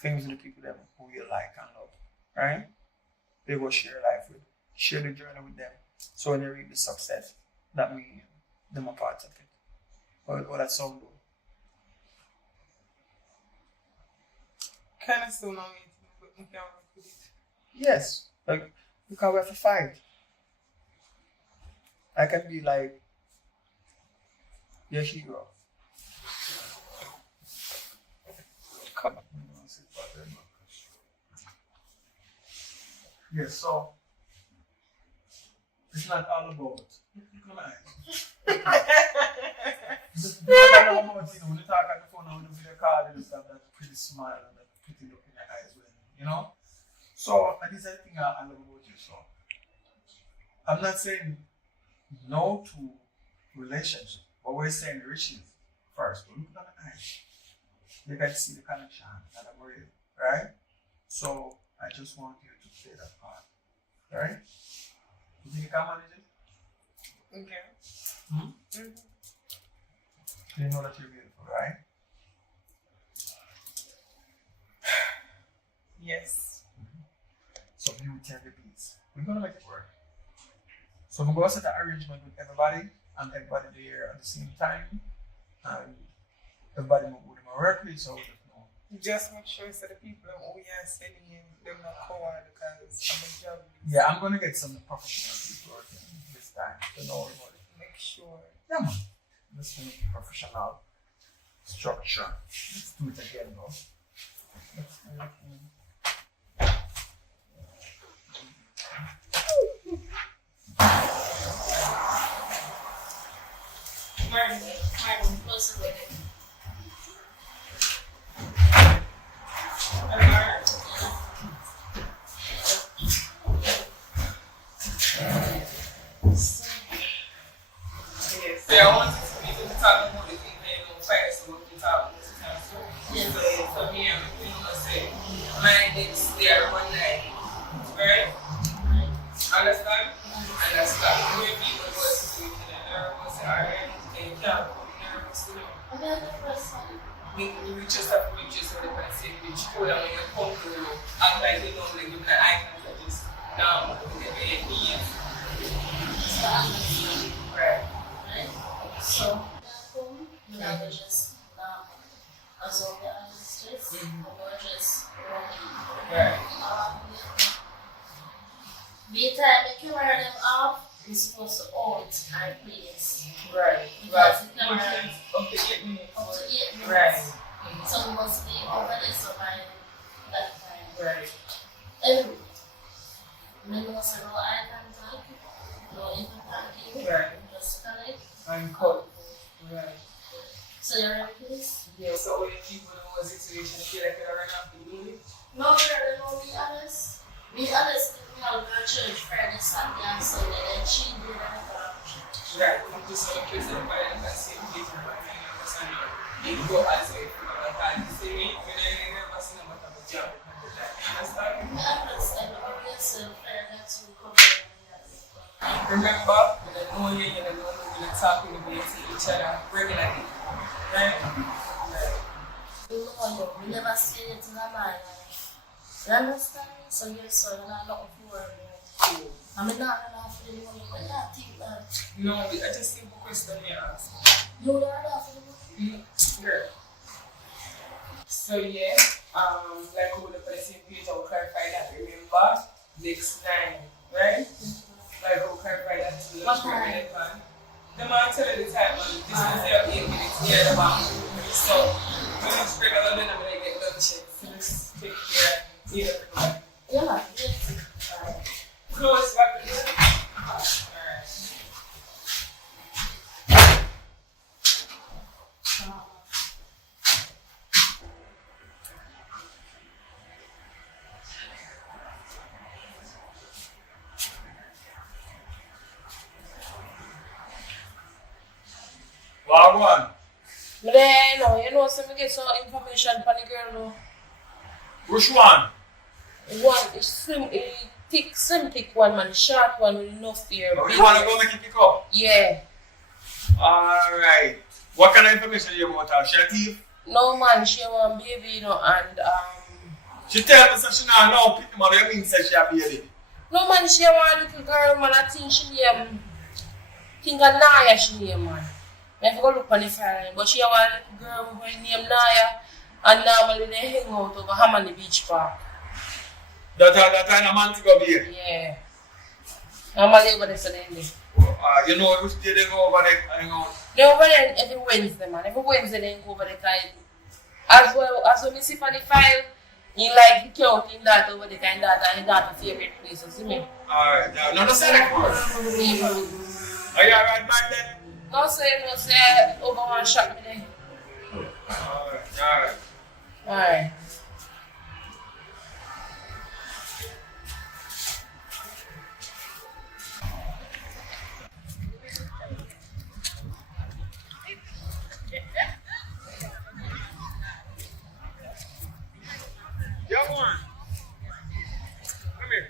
things with the people them who you like and love, right? They go share life with, share the journey with them. So when they reach the success, that means them a part of it. Or that sound good. Kind of soon on it, but we can't work with it. Yes, like because we have to fight. I can be like your hero. Come on. Yes, so it's not all about. Look at my eyes. It's not all about, when you talk on the phone and when you video call, you just have that pretty smile and that pretty look in your eyes, So, and these are the things I love about you. So, I'm not saying no to relationship, but we're saying riches first. But look at the eyes. You can see the connection that I'm real, right? So, I just want you to play that part, right? You think you can manage it? Okay. You know that you're beautiful, right? Yes. So beauty and the beats. We're gonna make it work. So we're gonna set an arrangement with everybody and everybody there at the same time. And everybody who would work with, so we just know. Just make sure so the people who we are sending in, they're not coward because I'm a job. Yeah, I'm gonna get some professional people working this time to know about it. Make sure. Yeah, man. Let's make a professional structure. Let's do it again, though. Let's do it again. Marvin, close the window. Yes. Yeah, I want you to talk about the thing that you're fast about the talk most of the time. So, for me, I'm gonna say, my next there one night, right? Understand? And that's that. When people go to situation and they're going to say, alright, they can't go nervous, I'm not the first one. We just have to make sure they can say, which cool, and when you come to act like they know, they give me an eye contact, just down, they get their knees. Right. So, we have to just absorb the other stress, or just walking. Right. By the time the camera them off, we're supposed to hold our place. Right. Because the camera Up to 8 minutes. up to 8 minutes. Right. So we must be over there so by that time. Right. Every we know so no eye contact, no even talking, Right. just connect. And cut. Right. So you're ready for this? Yeah, so when people know a situation, they feel like they're running off the moon. No, brother, no, be honest. Be honest, we have go to church Friday, Saturday, and Sunday, then she did that for church. Right. I'm just going to place everybody in that same place and understand it. You go as a time. See me? When I never seen a matter of job. Understand? I understand, but yourself, that's who come here. Remember, when I know you, and I know we're talking about each other regularly. Right? Right. You know you, we never see it in our mind. You understand? So you're so you're not looking for it. I mean, not enough for the money, but I think that. No, I just simple question you ask. You don't enough for the money? Girl. So yeah, like over the person page, I will clarify that. Remember, next 9, right? Like I will clarify that to the period plan. The man tell you the time, and this is their 8 minutes here the back. So when you spread a little bit, I'm gonna get done check. So just take care. Yeah, Close back to the alright. Wagwan. But then, so we get some information from the girl now. Which one? One is slim, thick one, man. Short one with enough fear. Oh, you want to go make it pick up? Yeah. Alright. What kind of information you want her? She a thief? No, man, she want baby, and She tell me that she not know pick man. You mean say she a baby? no, man, she want a little girl, man. I think she name, think a Naya she name, man. I have to go look on the file, but she want a little girl who name Naya, And normally they hang out over Hamani Beach Park. That time a month ago here. Yeah. Normally over there Sunday. You know which day they go over there hang out? They over there every Wednesday, man. Every Wednesday they go over there. As well as when we see on the file, he like the count in that over the kind that and that favorite place. You see me? Alright, now the second part. Are you alright back then? No say over one shot me there. Alright. Alright. Young one. Come here.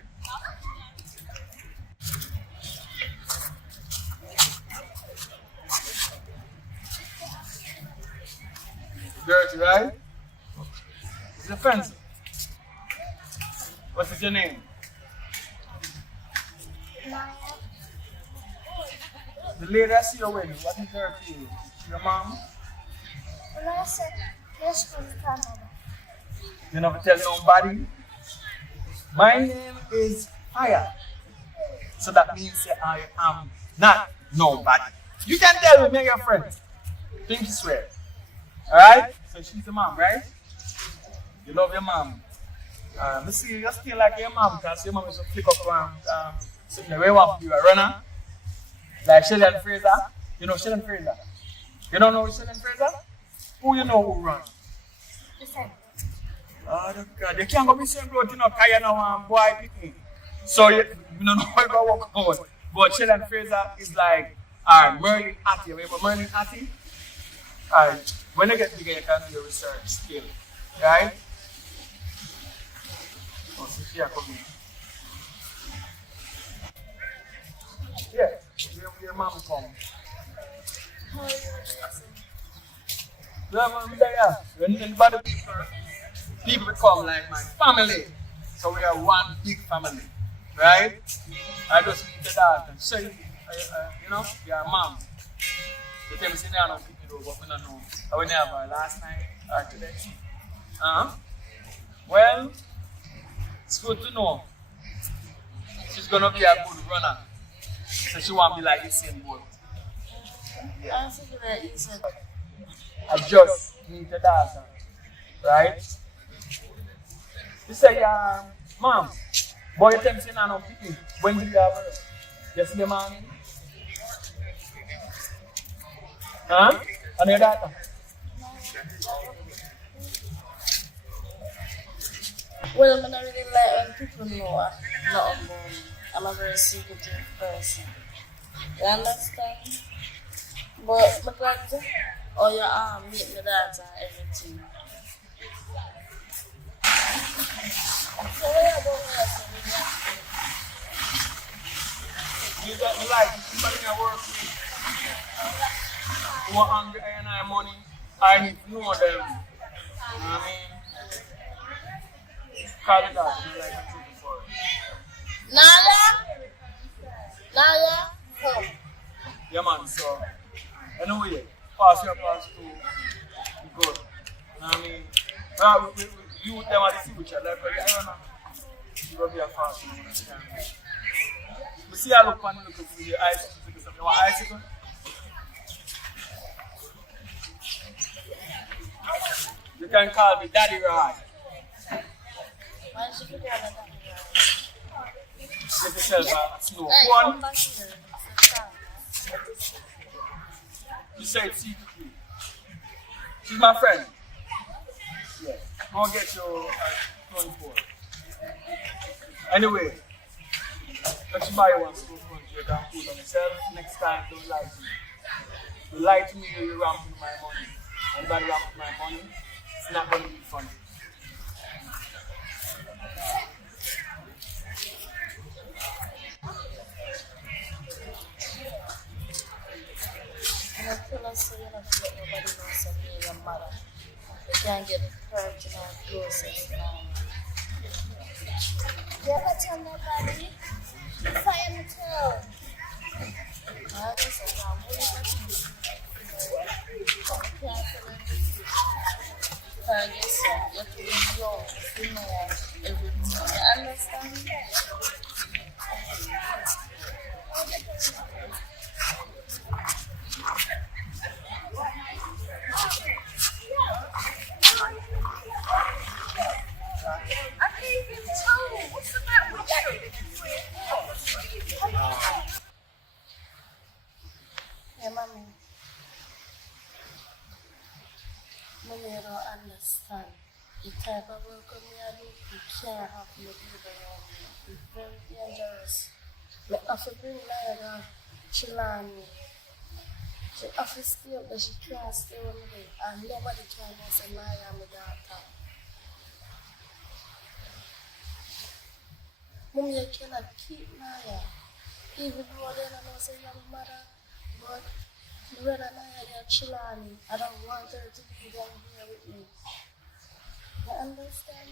Dirty, right? It's offensive. What's your name? The lady I see you with, what is her to you? Your mom? When I said, yes, from Canada. You never tell nobody? My name is Fire. So that means that I am not nobody. You can tell me, your friend. Pinky swear. Alright? So she's the mom, right? You love your mom. I see you still like your mom because your mom is a flick up something where you want to be a runner. Like Sheldon Fraser. You know Sheldon Fraser? You don't know Sheldon Fraser? Who you know who runs? Oh, God. You can't go be saying growth, you know, because you know boy picking. So you don't know how you go walk out. But Sheldon Fraser is like, Merlin Atty. Remember Merlin Atty? When you get bigger, you can do your research skill. Right? Oh, so she coming. Yeah, your mom come. How are you? Yeah, mom, there. When anybody people become like my family. So we are one big family. Right? I just meet the dad and say, you know, your mom. They tell me, say, I don't pick it up, but I don't know. I went there last night or today. Well, it's good to know. She's going to be a good runner. So she won't be like the same boat. I figure that you said. I just meet the daughter. Right? You say, Mom, boy, you tell me, say, I don't pick it. When did you have her? Yesterday morning? Huh? And your daughter? Well, I don't really like when people know a lot about me. I'm a very secretive person. You understand? But I'm glad to meet my daughter and everything. So what about me? You got me like somebody I work with who are hungry and I money. I need to know them. You know what I mean? Call it out. You like to take it for it. Naya? Come. Yeah, man. So, anyway, pass your pass to good. You know what I mean? You with them at the future. Like, I don't know. You're going to be a fast one. You see, I look on you to see the ice. You want icicle? You can call me Daddy Rod. Why did you put that on Get yourself a snow Hey, cone. come back here. You say it's secretly. She's my friend. Yeah. Go get your 24. Anyway, let you buy one school phone so you can put on yourself. Next time, don't lie to me. You lie to me, you ramp with my money. Anybody ramp with my money, it's not going to be funny. And I tell us so you don't let nobody know that you're your mother. You can't get hurt in our process now. You ever tell nobody? Fire me tell. I just said, I'm really not. I guess Mommy, I don't understand. The type of work me I do, you can't have no people around me. It's very dangerous. I have to bring Lyra, chill on me. She have to stay up there, she can't stay with me. And nobody can know say Lyra my daughter. Mommy, you cannot keep Lyra. Even though they don't know say you're my mother, but rather Lyra chill on me. I don't want her to be down here with me. You understand?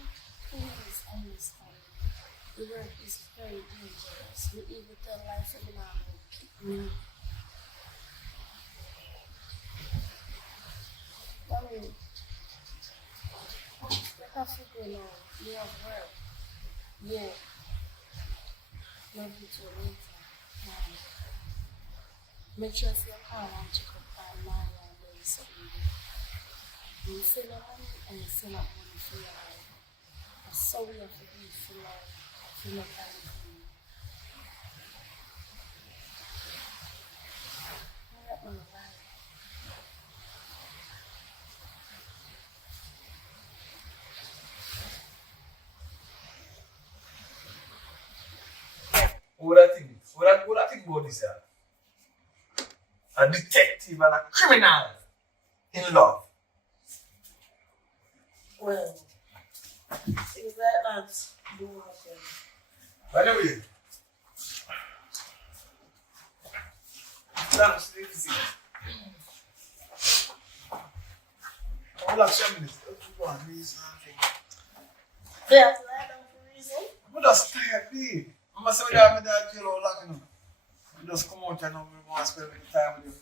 Please understand. The work is very dangerous. You even tell life and now keep me. Mommy, you have to go now. You have work. Yeah. Love you too later. Bye. Make sure you call and check up on Maya and do something. You send her money and you send her money for your life. I'm sorry for you for love. For your time for me. Let me lie. What I think? What I think about this? A detective and a criminal in love. Well, things like that do happen. Anyway, that's the thing. I will have 7 minutes. Go on, reason and thing. They have to lie down for a reason. I'm just tired, babe. I'm going to say that I'm there jail all long, you know. You just come out and we want to spend time with you.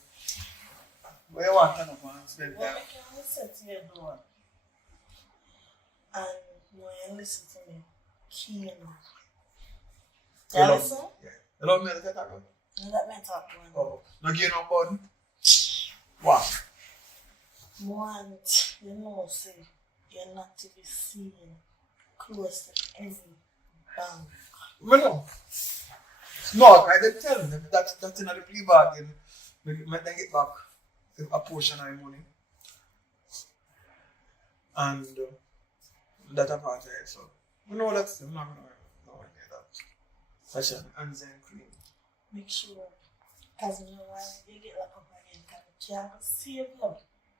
Where you want to turn up and spend Well, time? I can listen to your door. And when you listen to me, keen. You listen? Yeah. You love me to get that one? You let me talk one. Oh, no give no button? What? Want, you know, say, you're not to be seen close to every bank. Me know. No, I did tell them that's in the plea bargain. Make them get back a portion of the money. And that apart of it, so. You know that's, I'm not going to get that. That's an hands and clean. Make sure, because you know why you get locked up again, because you can't save you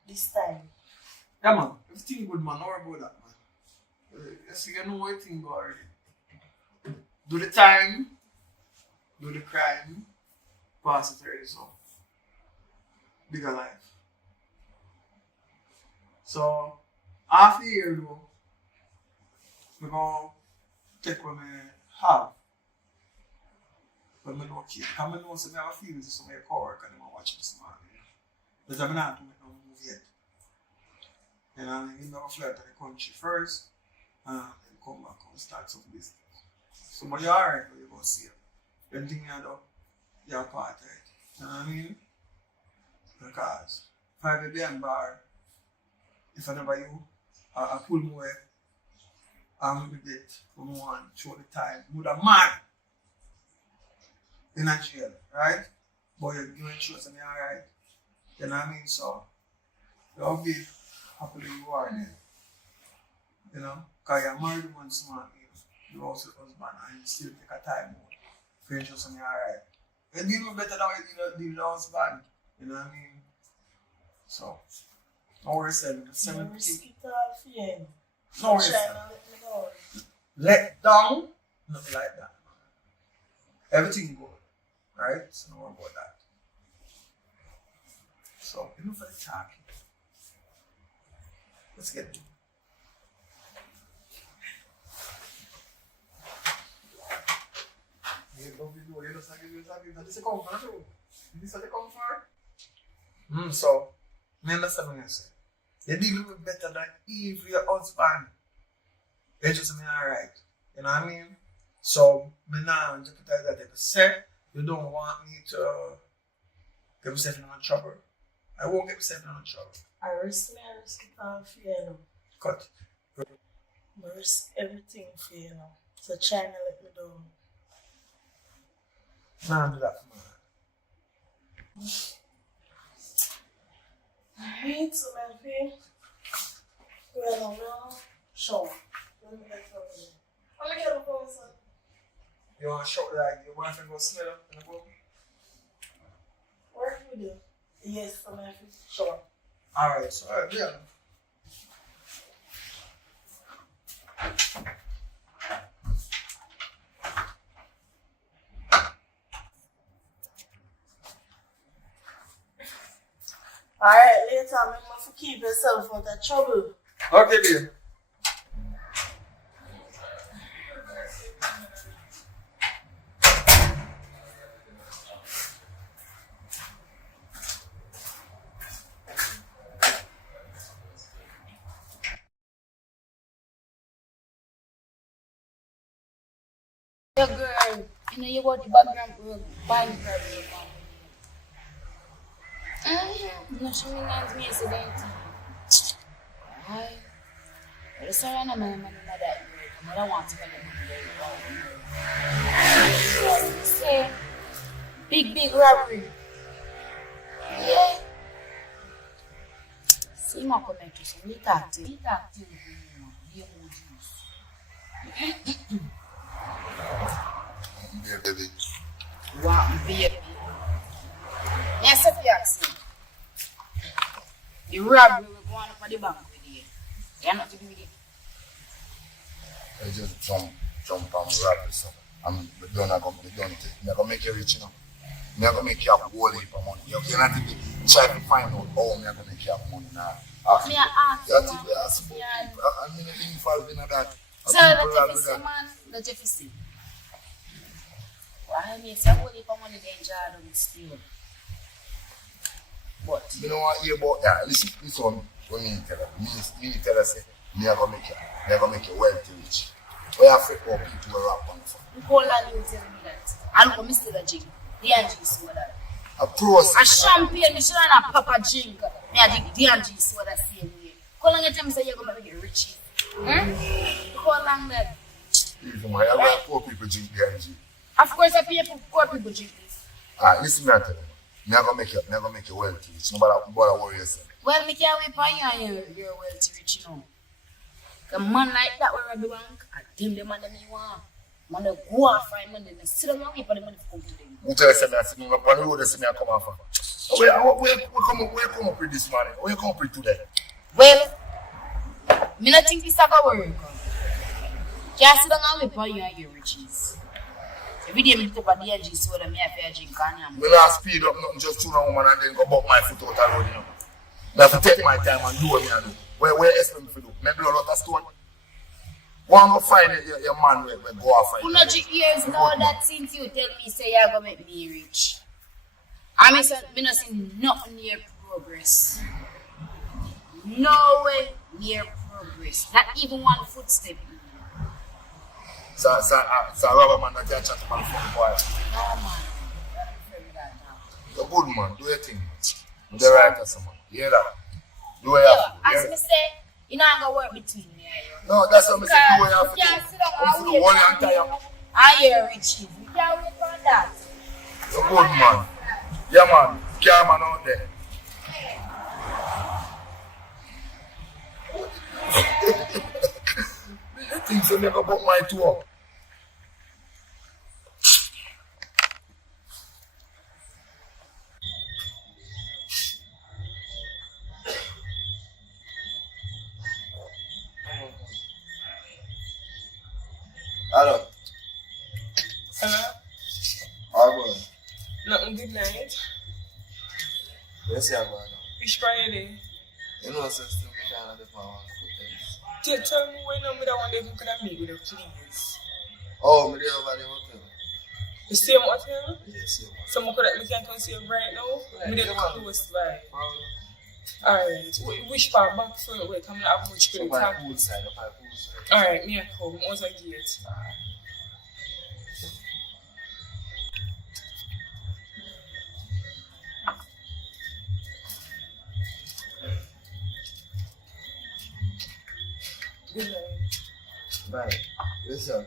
this time. Yeah, man. Everything good, man. Don't worry about that, man. You see, you know everything go already. Do the time, do the crime, pass it already, so. Bigger life. So, after the year, though, we're going to take what I have. But I know kid. Because I know some I have feelings to some of your coworker and I'm watching this man. But I'm not to make no move yet. And I'm going to fly to the country first and then come back and start some business. So, but you're alright, but you're going to see it. Then thing you do, you're part of it. You know what I mean? Because if I be behind bar, if I never you, I pull my way, I'm with it, from one, show the time, with a man in a jail, right? But you're giving shows and you're alright. You know what I mean? So, you'll be happily rewarded. You know? Because you're married to one smart, you also husband, and you still take a time out for your shows and you're alright. You deal better than you deal with the husband. You know what I mean? So, no worries, 17. Risk it all for you. No worries. Try not let me down. Let down? Nothing like that. Everything good. Right? So, no worry about that. So, enough for the talking. Let's get it. You don't be doing it. This is a comfort. This is a comfort. So, I understand what you say. You deal with better than if your husband. You just mean alright. You know what I mean? So, I now jeopardize that. If you say you don't want me to get myself in trouble, I won't get myself in trouble. I risk it all for you now. Cut. I risk everything for you now. So try not let me down. Nah, do that for me. Alright, so my friend, Well, no. Sure. Let me get something. I'm gonna get a phone, son. You want to show like your boyfriend go smell up in the book? What can we do? Yes, I'm gonna have to. Sure. Alright, so yeah. Alright, later, remember to keep yourself out of trouble. Okay, dear. Your girl, you know you got the background for buying her. No, she means me accident. Why? But sorry, I'm not my money that I don't want to spend the money. Say, big robbery. Yeah. See my comment to some. Me talk to you. You Baby. wow, baby. Yes, if you ask me. The robbery will go on up at the bank with you. You not to do with it. I just jump and rap or something. I'm done. I'm gonna make you rich, you know. I'm gonna make you have a whole heap of money. You're not even try to find out how I'm gonna make you have money now. Me ask you. I mean, I'm involved in that. So that you see, man, that you see. Well, I mean, it's a whole heap of money they jar them still. But you know what hear about that? Listen what me tell her. Me tell her say, me are gonna make you wealthy rich. We are afraid of people who rap on the phone. the whole land you tell me that. I don't miss the drink. D&G soda. A process. A champagne, me shouldn't have pop a drink. Me a drink D&G soda same way. How long you tell me say you're gonna make it rich? How long that? Even why I poor people drink D&G. Of course I pay for poor people drink this. Listen me I tell you. Me are gonna make you wealthy rich. Nobody worry yourself. Well, me can't wait for you and you're wealthy rich, you know. A man like that will rob the bank, I dim the money me want. Man, they go and find money, they sit down and wait for the money to come to them. Who tell you say me I sit up on the road and see me I come off? Where come up with this money? Where you come up with today? Well, me not think this is a work. Can't sit down and wait for you and your riches. Every day I take a D&G soda, I have to drink and I'm Me not speed up nothing, just tune a woman and then go buck my foot out the road, you know. I have to take my time and do what me I do. Where else me to do? Me do a lot of stone. One go find your man where go off find. you know, 3 years now that since you tell me say you're going to make me rich. I mean, me not see nothing near progress. No way near progress. Not even one footstep. So rubber man that you chat about the phone boy. No man. I'm afraid of that now. You're good man, do your thing. Do the right as man. You hear that? Do what you have to. As me say, you know I'm going to work between me and you. No, that's what I say. Do what you have to do. I'm for the one entire. I hear riches. We can't wait for that. You're good man. Yeah man, care man out there. Things will make about my tour. Hello. Hello? How good? Nothing good night. Yes, yeah, man. Which Friday? You know, sister, we can't have the power of things. Tell me when I'm with that one day you could have meet with her, please. Oh, me there over the hotel. The same hotel? Yes, yeah, man. So we can come see you right now? Me there close by. Alright. Which part? Back front? Wait, I'm not have much good time. Poolside. Alright, me a come. Once I get it. Good night. Bye. Listen.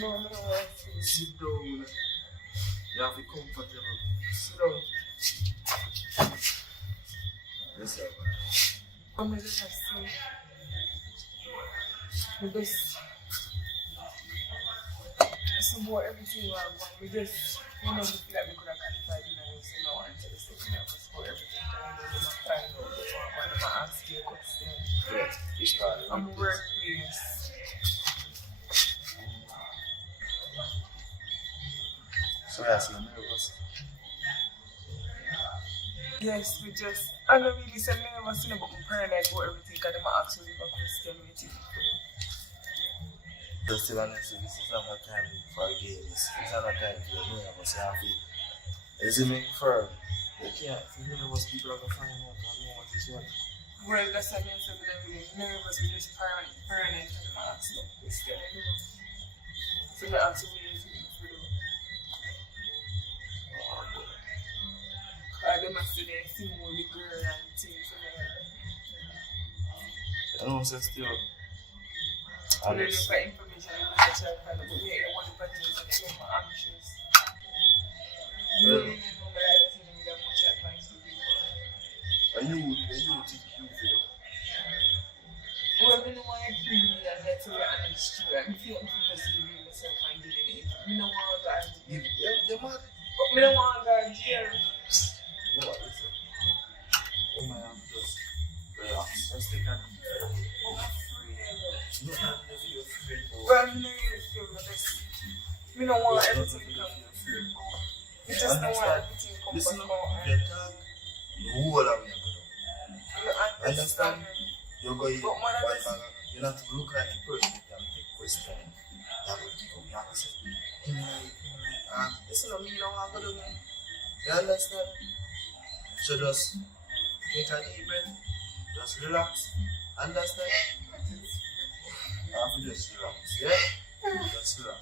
No, no, no. Sit down. You have to be comfortable. Sit down. Yes, sir. I'm just saying. We just support everything we have. We just, we feel like we could have qualified in and say no until the second half. We support everything. And then we find out what ask you a question. Yeah, I'm workplace. So I see nervous. Yes, we just, I don't really say nervous, but I'm paranoid about everything because I'm asking you a question with it. Just still honestly, this is not a time for games. It's not a time for your nervous. You have to, is it make firm? You can't, if you're nervous, people are going to find out and know what is what. Well, that's what I mean, so I'm really nervous, we're just paranoid because I'm asking you a question. So I'm asking you anything for you. Because they must say they see more the girl and things for me. I don't say still. I'm looking for information and research and find out, but yeah, one of the things that they more anxious. You don't really know me like that, you don't have much advice to give. And you think you feel? Well, I don't want to kill me and that's why I'm honest to you. I feel I'm just giving myself and giving it. I don't want God to give it. You're mad? But I don't want God to hear it. No, listen. Oh my God, just relax. Let's take a deep breath. I'm afraid. No, not if you're afraid. Well, I don't really feel the best. I don't want everything to come. I just don't want everything to come. Listen, you talk the whole of it. I understand. You're going to you have to look like a person that can take question. That will give you the answer. Listen to me, you know what I'm going to do. You understand? So just take a deep breath. Just relax. Understand? You have to just relax. Yeah? Just relax.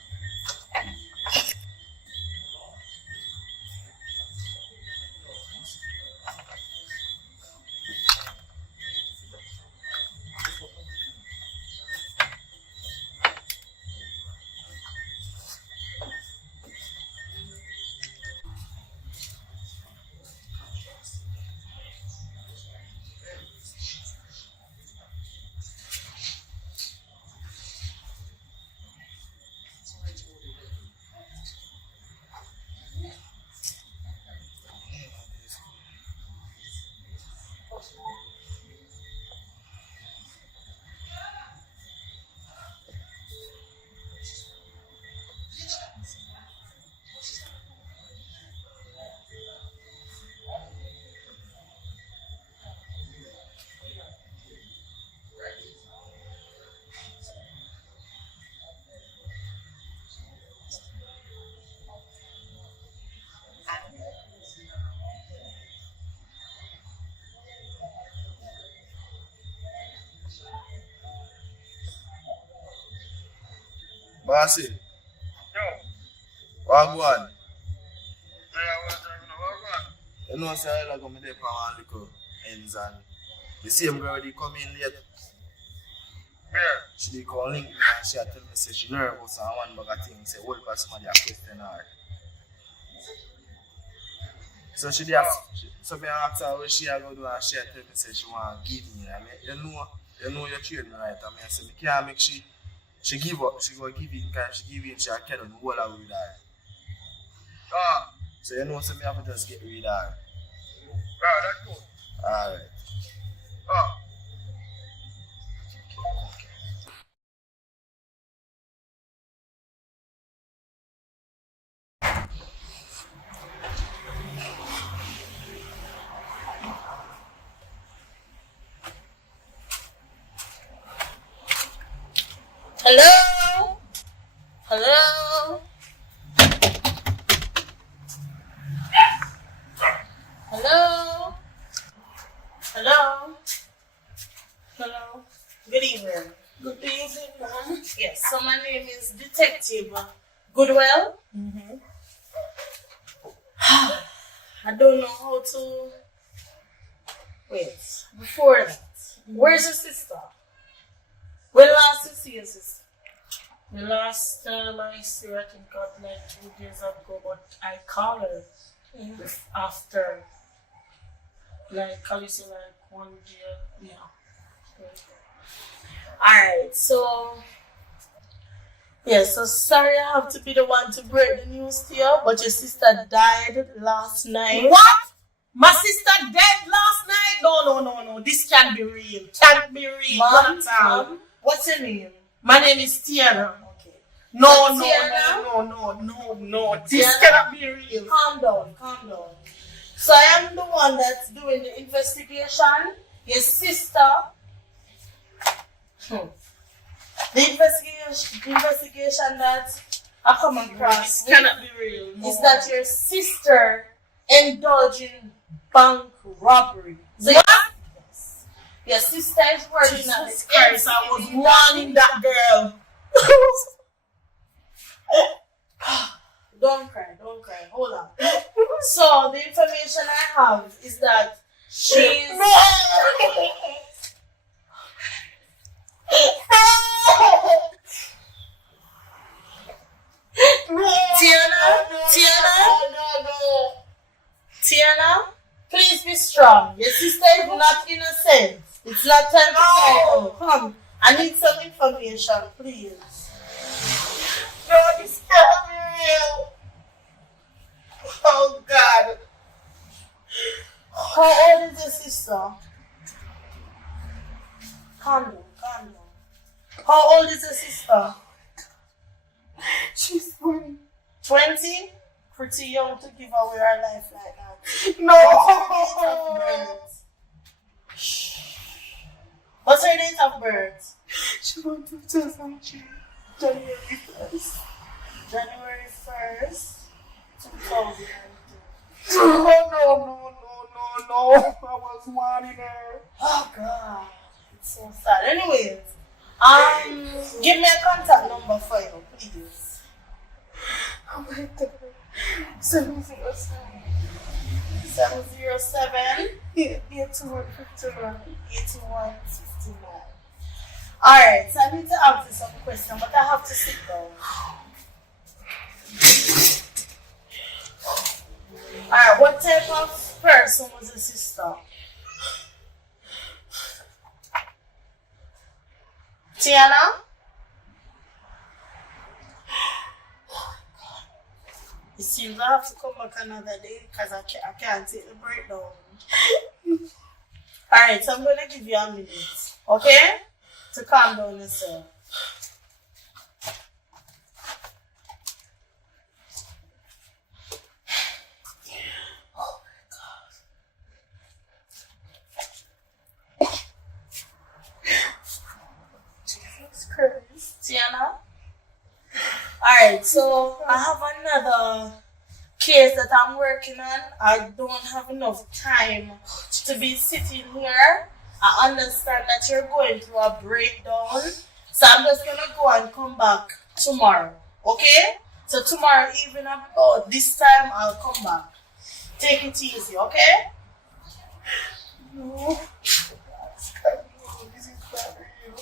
Bossy. Yo. Wagwan. Yeah, what's up? You know, say I like me there for one little ends and the same girl they come in late. Yeah. She dey call link me and she tell me say she nervous and one bag of things say hold for somebody a question her. So she dey so me ask her what she a go do and she tell me say she want give me. I mean, you know you treat me right. I mean, I say me can't make she give up, she go give in, can she give in, she can't do all her with her. So you know so me have to just get rid of her. That's cool. Alright. Hello? Hello? Hello? Hello? Hello? Good evening. Good evening, ma'am. Yes, so my name is Detective Goodwell. I don't know how to... Wait, before that, where's your sister? When last you see your sister? The last time I see her, I think it was like 2 days ago, but I called her after, like, call you say like 1 day, yeah. Alright, so yeah, so sorry I have to be the one to break the news to you, but your sister died last night. What? My sister dead last night? No. This can't be real. Can't be real. Mom, what's your name? My name is Tiana. Okay. No. This Tiana? cannot be real. Calm down. So I am the one that's doing the investigation. Your sister. The investigation that I come across This cannot be real. is that your sister indulged in bank robbery. So What? yes, your sister is working at Jesus the Christ, I was warning that girl. Don't cry. Hold on. So the information I have is that she's Tiana, please be strong. Your sister is not innocent. It's not time to cry. Come, I need some information, please. No, this cannot be real. Oh God. How old is your sister? Calm down. How old is your sister? She's 20. 20? Pretty young to give away her life like that. No. What's her date of birth? She went to 2003. January 1st. January 1st, 2002. No. I was warning her. Oh God, it's so sad. Anyways, give me a contact number for you, please. Oh my God. 707. 707 8159. 8159. Alright, so I need to ask you some questions, but I have to sit down. Alright, what type of person was your sister? Tiana? It seems I have to come back another day because I can't take the breakdown. Alright, so I'm going to give you a minute, okay? To calm down yourself. Oh my God. Jesus Christ. Tiana? Alright, so I have another case that I'm working on. I don't have enough time to be sitting here. I understand that you're going through a breakdown. So I'm just going to go and come back tomorrow. Okay? So tomorrow evening about this time I'll come back. Take it easy, okay? No. This is not real.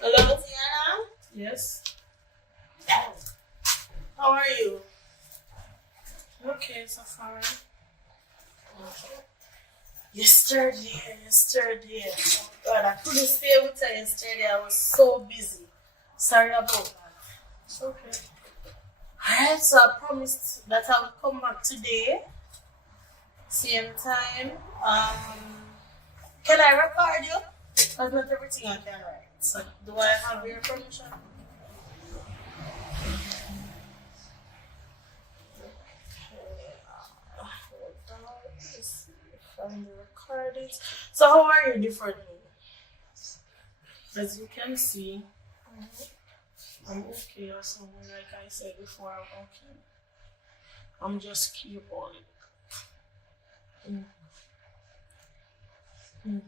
Hello, Tiana? Yes. How are you? Okay, so far. Yesterday. Oh God, I couldn't stay with her yesterday. I was so busy. Sorry about that. It's okay. Alright, so I promised that I would come back today. Same time. Can I record you? That's not everything I can write. So do I have your permission? Let's see if I'm recording. So how are you differently? As you can see, I'm okay or something, like I said before, I'm okay. I'm just keep on. Okay.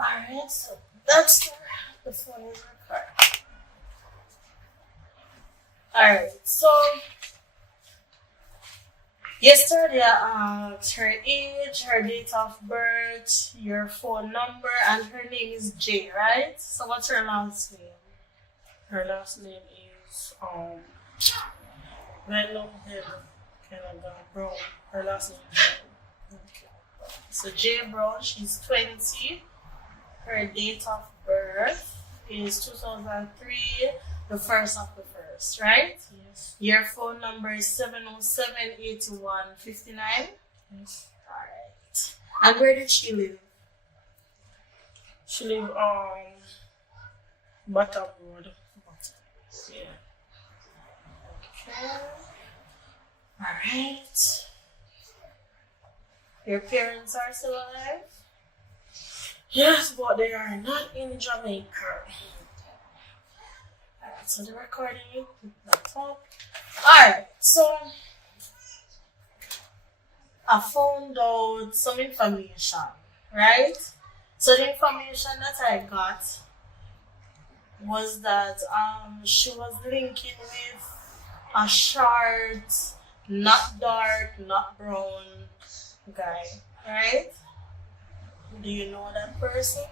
Alright, so that's the phone is recording. Alright, so yesterday I asked her age, her date of birth, your phone number, and her name is Jay, right? So what's her last name? Her last name is red long hair, kind of brown. Her last name is Brown. Okay. So Jay Brown, she's 20. Her date of birth is 2003, the 1st of the 1st, right? Yes. Your phone number is 707-8159. Yes. Alright. And where did she live? She live Bottom Road. Yeah. Okay. Alright. Your parents are still alive? Yes, but they are not in Jamaica. Alright, so the recording you put that up. Alright, so I found out some information, right? So the information that I got was that she was linking with a short, not dark, not brown guy, right? Do you know that person?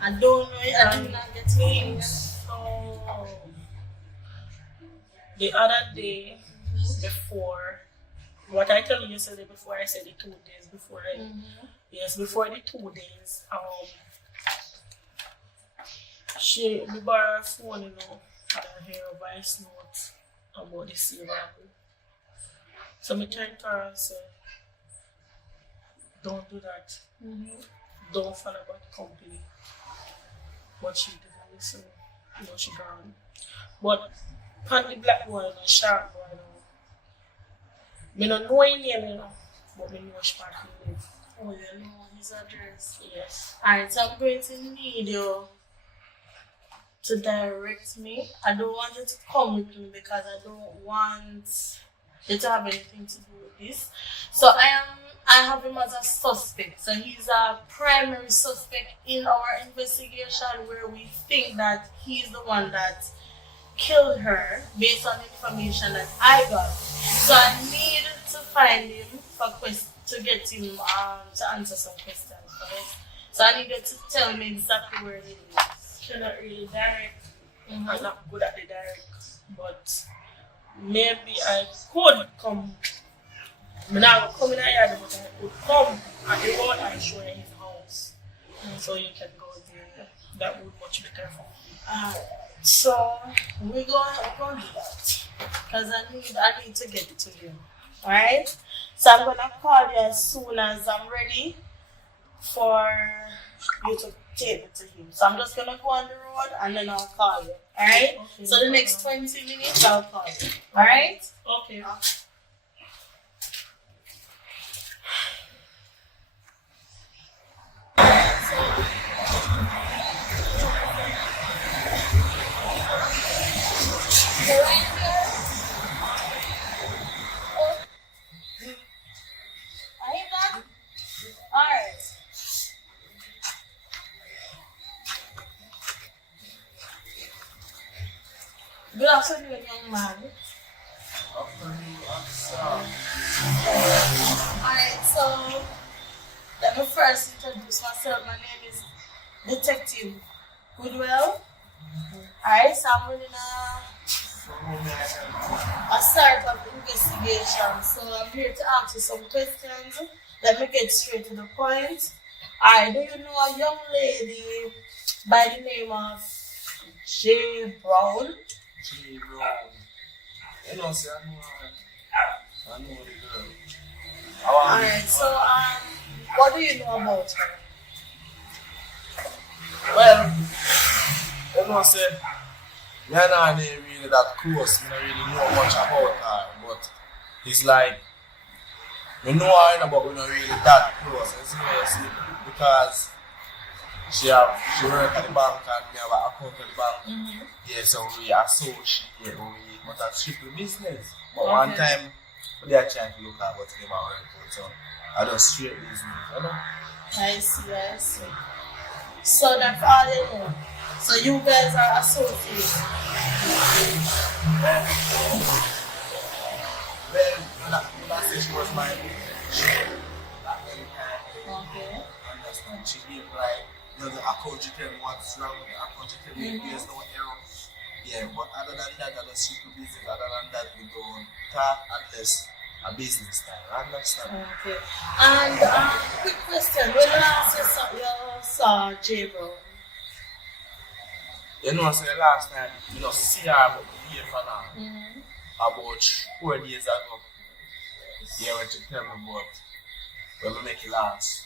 I don't know. I did not get to So the other day before, what I told you yesterday before I said the 2 days before, right? Yes, before the 2 days, we borrowed her phone, and I hear a voice note about the same album. So I turned to her and said, don't do that. Don't fall about the company. But she didn't listen. She gone. But on the black boy, sharp boy, I don't know his name, but I know which part he lives. Oh, you know his address. Yes. Alright, so I'm going to need you to direct me. I don't want you to come with me because I don't want you to have anything to do with this. So I have him as a suspect. So he's a primary suspect in our investigation where we think that he's the one that killed her based on information that I got. So I need to find him to get him to answer some questions. Right? So I need you to tell me exactly where he is. She's not really direct. I'm not good at the direct. But maybe I could come. I'm not coming out here, but I could come at the road and show you his house. So you can go there. That would much better for me. So we're going to do that. Because I need to get it to him. Alright? So I'm going to call you as soon as I'm ready for you to take it to him. So I'm just going to go on the road and then I'll call you. Alright? Okay, So the next 20 minutes I'll call you. Alright? Okay. Good afternoon, young man. Alright, so let me first introduce myself. My name is Detective Goodwell. Alright, so I'm running a start of the investigation. So I'm here to ask you some questions. Let me get straight to the point. Alright, do you know a young lady by the name of J. Brown? J. Brown. You know, see, I know the girl. Alright, so what do you know about her? Well, you know, say, me and her ain't really that close. I don't really know much about her, but it's like, we know her, but we're not really that close. You see what I see? Because She work at the bank and we have an account at the bank. Yeah, so we associate, but that's strictly business. But one time, they are trying to look at what they are working, so I just straight business, you know? I see. So that's all you know. So you guys are associates. Well, that she was my Okay. understand. She gave like, the account you tell me what's wrong with the account, you tell me there's no error. Yeah, but other than that, I just strictly business. Other than that, we don't talk unless a business time. Understand? Okay. And quick question. When last you saw J-Bro? You know, so the last time, you know, see her about the year for now. About 4 days ago. Yeah, when she tell me about when we make the last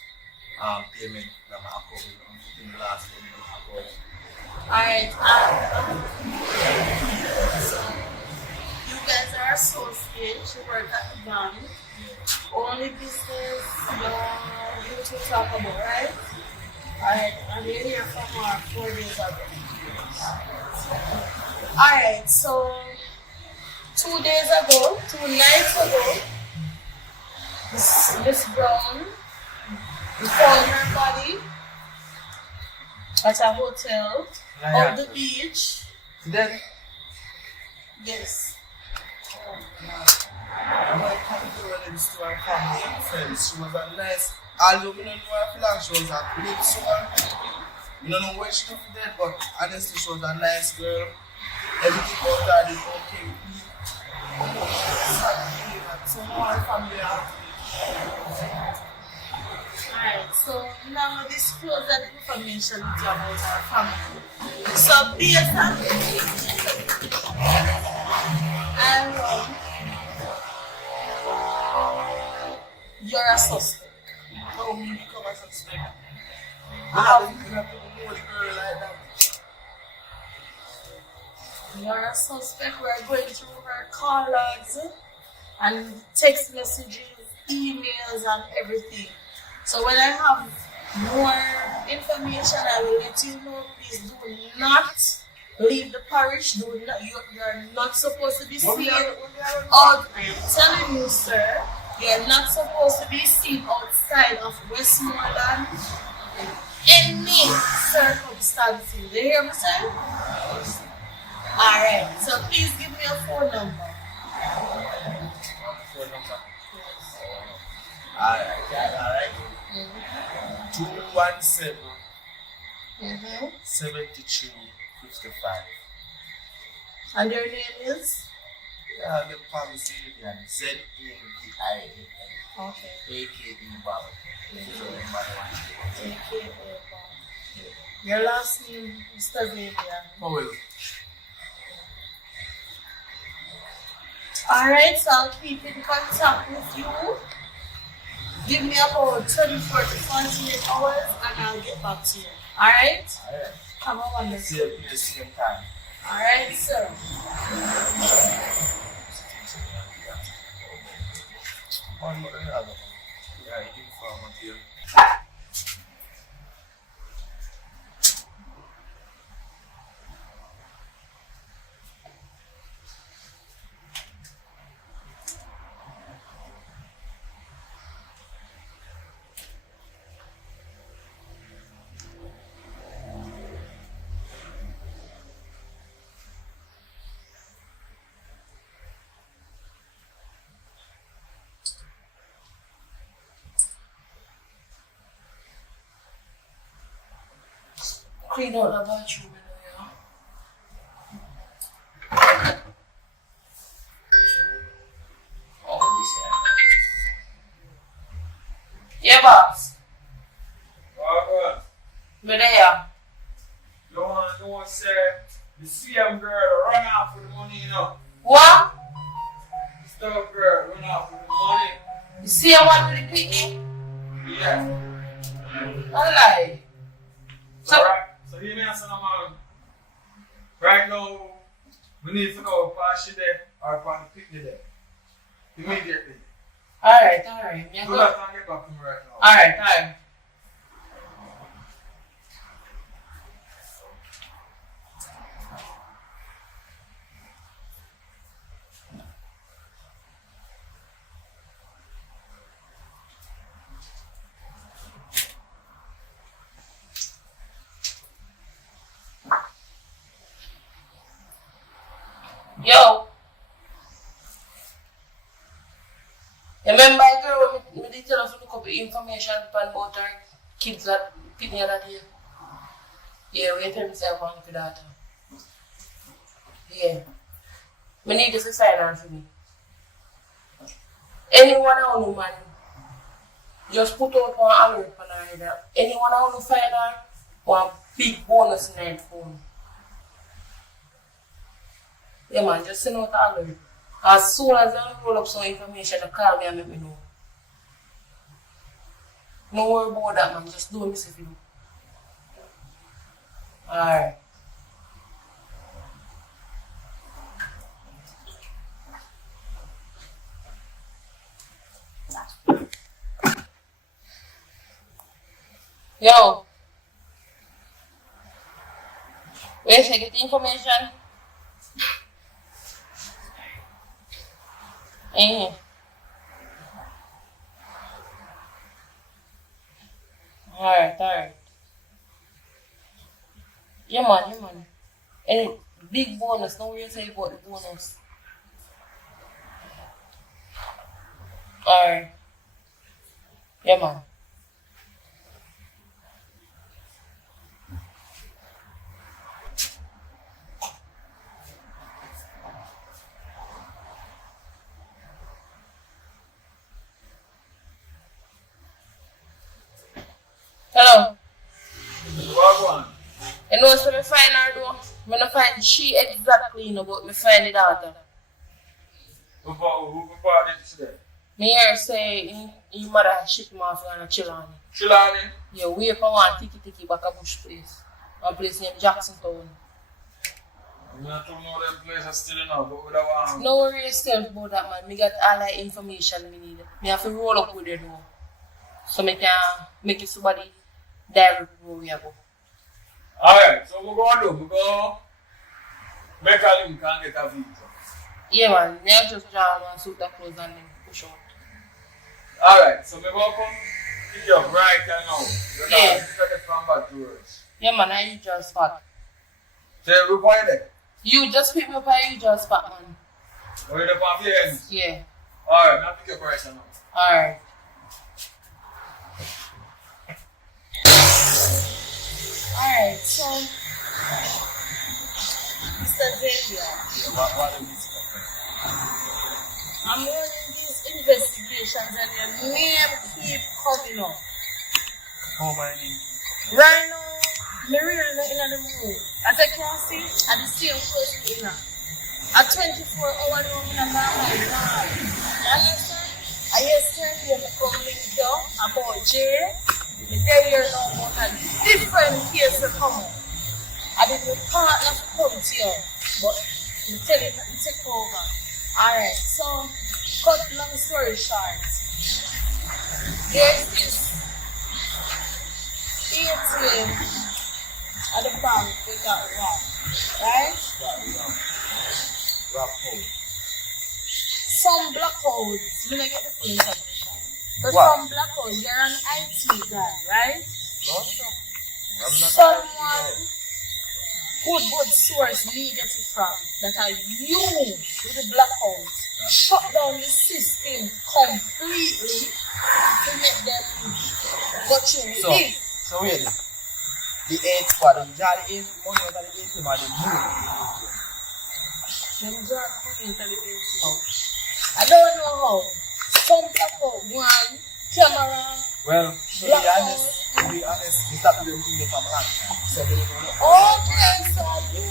payment that my account in the last payment account. Alright, so you guys are associates, you work at the bank. Only business you two talk about, right? Alright, and you're here from 4 days ago. Alright, so 2 days ago, 2 nights ago, Miss Brown, we found her body at a hotel on the beach. Then, Yes. I'm like condolence to her family and friends. She was a nice, although we don't know her plan, she was a good soul. We don't know where she took dead, but honestly, she was a nice girl. Everything about her is okay with me. So now her family are. Alright, so now disclose that information to you about our family. So based on and you're a suspect. How me become a suspect? How I don't know the girl like that. you're a suspect, we're going through her call logs and text messages, emails and everything. So when I have more information, I will let you know. Please do not leave the parish. You're not supposed to be seen out. I am telling you, sir, you're not supposed to be seen outside of Westmoreland in any circumstances. You hear me, sir? Alright, so please give me a phone number. Alright. 217 73 55. And your name is? Yeah, the palm is Indian. ZAVIAN. Okay. AKA Bob. Your last name, Mr. Vivian. Oh, well. Alright, so I'll keep in contact with you. Give me about 24 to 48 hours and I'll get back to you. Alright? Alright. Have a wonderful See you at the same time. Alright, sir. One more than the other. Yeah, I think for one here. Clean out the bathroom, yeah. Yeah, boss. What? Me there. You want to know, sir, the CM girl run off with the money, you know. What? The stuff girl run off with the money. You see I want to the picnic? Yeah. I lie. So, Alright, so hear me answer, man. Right now, we need to know if I should there or if I pick the there. Immediately. alright. Do that and get back to me right now. Alright. Remember, girl, me did tell her to look up information about her kids that picking her that day. Yeah, we tell me say I'm going to that. Yeah. Me need this to sign on for me. Anyone I know, man, just put out one alert on her head. Anyone I want to find her, one big bonus in her phone. Yeah, man, just send out an alert. As soon as I roll up some information, they call me and let me know. No worry about that, man. Just do it myself, you know. Alright. Yo. Where should I get the information? Alright. Yeah, man. And big bonus, don't worry say about the bonus. Alright. Yeah, man. Hello. You know, so I find her though. I don't find she exactly, you know, but I find the daughter. Who bought it today? Me hear say his mother ship him off and chill on him. Chill on him? Yeah, wait for one tiki back a bush place. One place named Jackson Town. I'm not to know them places still enough, but we don't No worry yourself about that, man. Me got all the information me need. Me have to roll up with it though. So me can make it somebody direct where we go. Alright, so we go make a link and get a visa. Yeah, man. I just draw one suit of clothes and then push out. Alright, so we go come pick you up right now. Yeah. From back to us. Yeah, man. I usual spot. So we going there? You just pick me up at usual spot, man. Or you the on your ends? Yeah. Alright, I'll pick you up right now. Alright. Alright, so Mr. Xavier. What do you say? I'm running these investigations and your name keep coming up. Oh, my name. Right now, me really not in the room. As I can see, at the same close in at 24 hours room in a man. You understand? I yesterday me come link down about Jerry. Me tell you now about a different case to come up. I did my partner to come to you, but me tell you that me take over. Alright, so cut long story short. There's this ATM at the bank with that rock, right? Rock hole. Some black holes, you know get the things at the time. But Wow. some black holes, you're an IT guy, right? No, sir. I'm not Someone good source we get it from that are you with the black holes shut down the system completely to make them go through with it. So wait. The 8 squad, the majority is money out of the 8 team or the moon. Them drag money into the ATM. I don't know how. Some black hole, one camera. Well, to be honest, we start doing things from a long time. So they don't know. Okay, so you.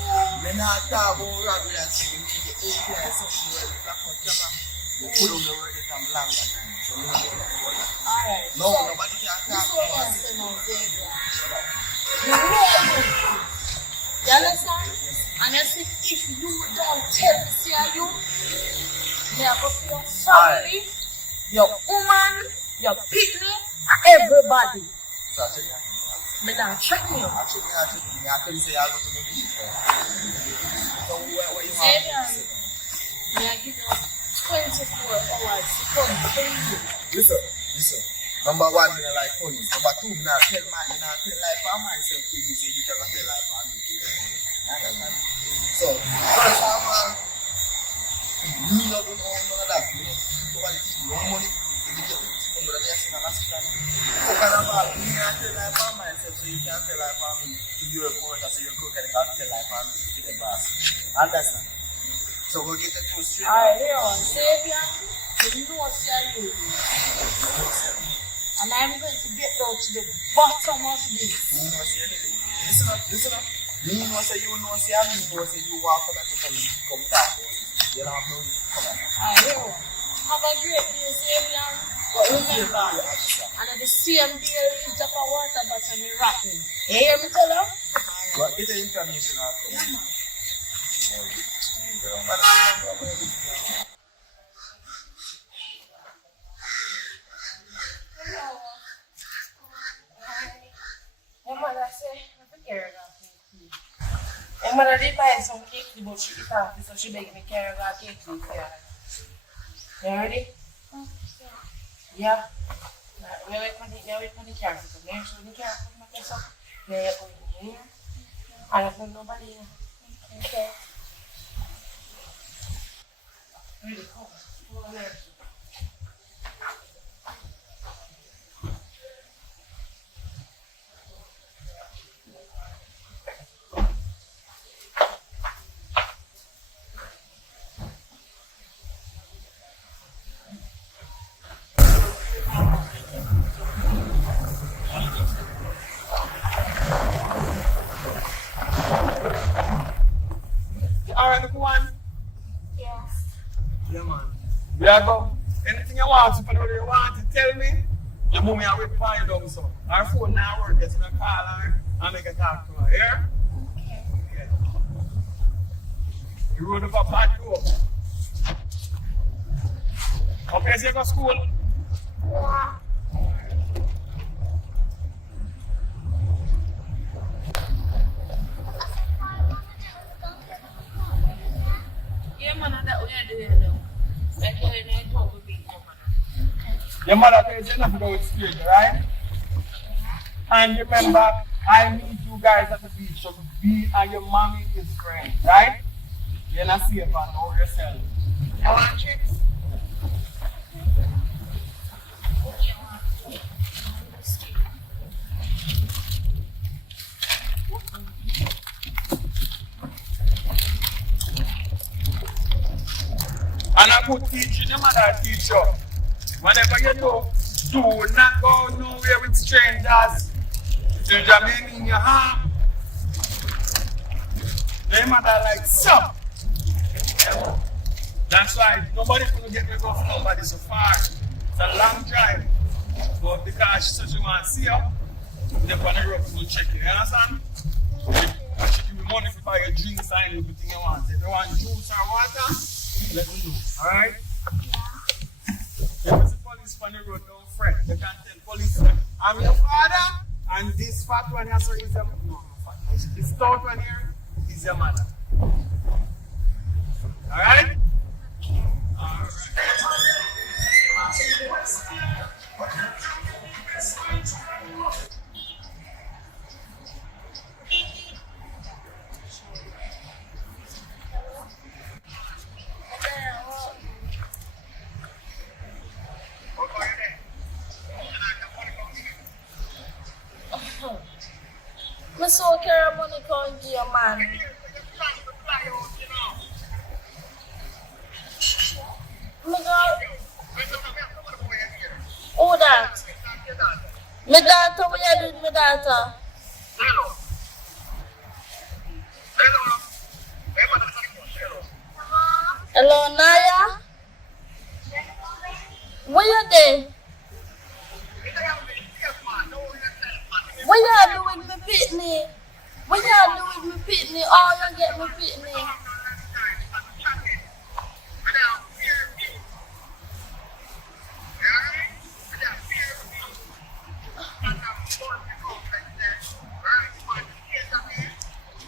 When I talk about robbery and shit, we need the API something where the black hole camera, we put on the word from longer time. So we don't know what that is. Alright. No, nobody can talk about it. You understand? And I say, if you don't tell me, say you, me I go for your family, your woman, your people, everybody. So I check it. Me not check me. I check it. I can say I'll go to the people. So what you Say want? me I give you 24 hours to come clean you. Listen. Number one, me not like police. Number two, me not tell life for myself to you, so you cannot tell life for me. Understand? So, first of all, you don't know none of that. You know, nobody give you no money. So you can't tell like for me to your reporter, so your cook can tell like for me to the boss. Understand? So go get the two straight. I hear on Savior, you know what you're using. And I'm going to get down to the bottom of this. Listen up. You know say you know say I mean know say you walk up to come talk about it. You don't have no reason to come out. I hear on. Have a great day, Savior. But remember, and at the same day, you drop a water bottle and you're rapping. You hear me tell her? But get the information out of it. Your mother say, I think you're cake. Your mother did buy some cake, but she did not, so she begged me carry her cake for you. You ready? Yeah. Now, wait for the carrot. So, make sure the carrot come back so. There you go in here. I don't think nobody here. Okay. Ready, come. Come on there. Alright, one. Yes. Yeah, man. Yeah, go. Anything you want to know you want to tell me, you move me away from you down so. Our phone now work, just gonna call her and make a talk to her. Yeah? Okay. Yeah. You rode up a bad door. Okay, so you go to school? Yeah. Yeah, man, that we are doing now. Like, I told you, Your mother says you're not going to school, right? And remember, I meet you guys at the beach, so be and your mommy is friends, right? You're not safe and know yourself. You want tricks? And I could teach you, no matter teacher. Whatever you do not go nowhere with strangers. Stranger may mean your harm. They matter like so. That's why nobody can get me go from nobody so far. It's a long drive. But because she said she want to see her, they're going to road to check it. You understand? She give me money to buy your drinks and everything you want. If you want juice or water, let me know. Alright? If it's a police on the road, don't fret. You can tell police, I'm your father, and this fat one here so is your this stout one here is your mother. Alright? Alright. I'm so care money come give you, man. Who that? My daughter, what you doing with my daughter? Hello, Naya? Where you there? What you do with me pitney? What you do with me pitney? Oh, you get me pitney.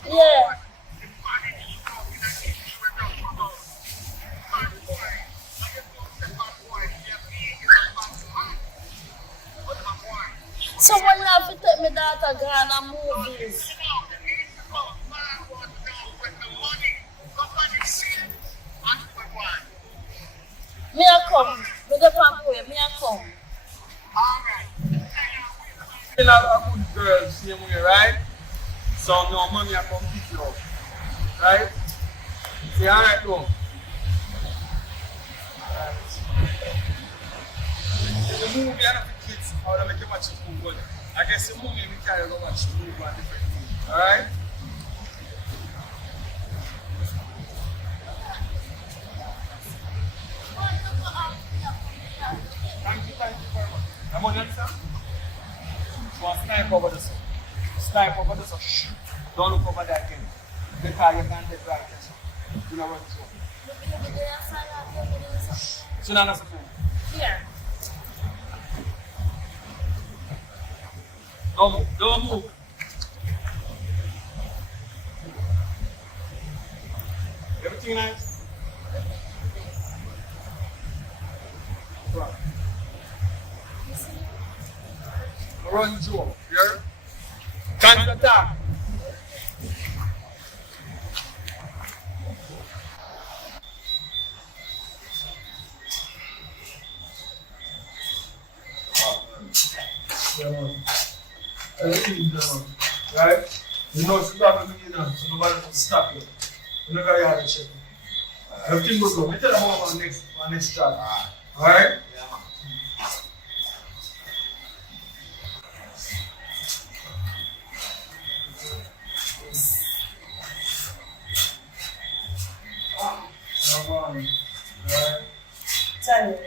Yeah. So when you have to take my daughter gone and movies? Me a come. I up and boy, me and come. You know, a good girl, same way, right? So now mommy I come pick you up. Right? Say alright though. The movie I have the kids, I want to make you watch the movie, but I guess the movie we carry go watch the movie and different things. Alright? Thank you very much. I'm on your side. So I snipe over the sun. Snipe over the sun. Shh. Don't look over there again. Because you can't get right. You know what it's for. So now that's the thing. Here. Don't move. Everything nice? Right. Run Joe, here. Can't attack. Everything down, right? You know it's probably me down, so nobody can stop you. You know you have to check. Everything will go. We tell them about our next job. Alright? Tell you.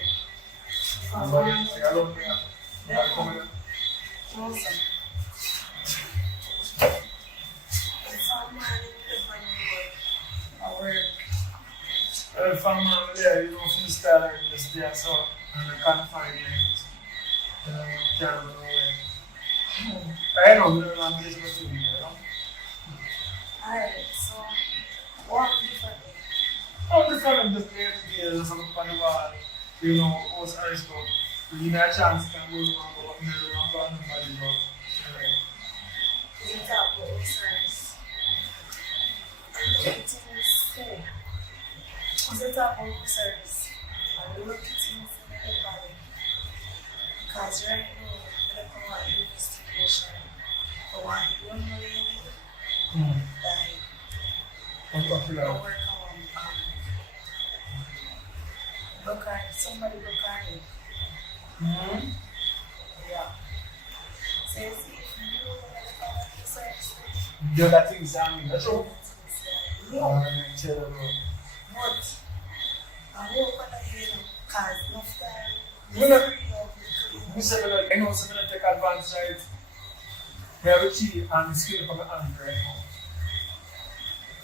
If I'm there, you know, freestyle like this there, so and I can't find it. Can't run away. I know, you're not getting to me, you know? Alright, so what different? All the time, just there to be some kind of you know, post heist, but you get a chance to go on, but you don't go on nobody, but Is it up with service? Things say. Is it up with service? I look at things in the body. Because right now, I don't come out investigation. I want one lady that work on look at somebody look at it. Yeah. Says if you do the search, the other things are me, that's all. no. Tell them. But I hope that you know, because enough time. We said, I know someone take advantage, right? We have a key and it's skill from the hand right now.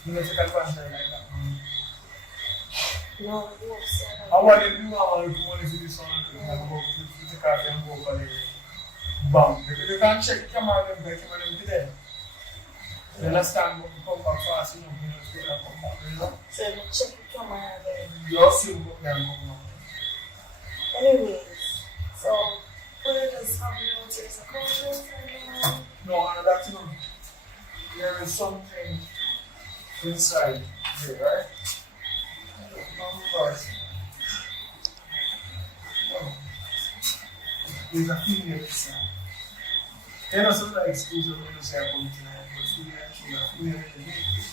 You don't take advantage like that. No, you won't say that. I want you to do money to this one and go to take out and go for the bank. Because you can't check the camera and break them today. You understand? But you come back fast, you know, to get that come back, you know? So you check the camera there. You also go there and come back. Anyways, so what is how you know there's a conference and No, and that's you know, there is something inside here, right? First. There's a female inside. There are some like exclusive when you say I come tonight, but female a female in the make.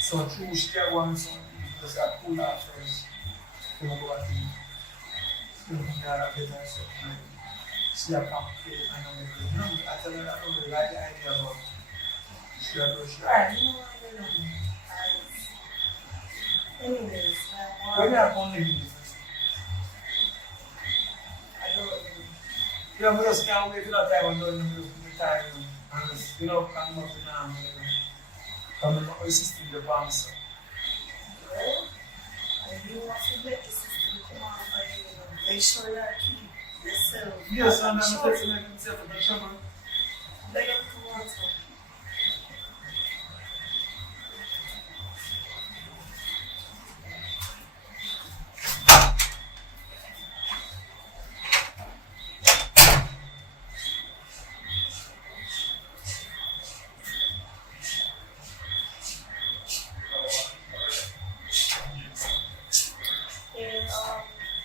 So true, she get one some people that pull out first. You know what I mean? You know, I get that stuff. See a complicated and everything. You know, I tell her I don't really like the idea about she had to alright, you know what I mean? Anyways, when you have only business. I don't know. Yeah, but just can't wait till that time and don't know the time and just, you know, come up to now and come up assisting the bouncer. Well, and you want to let the system come on by you, make sure you keep yourself. Yes, and I'm texting like myself in the trouble. They don't come on to.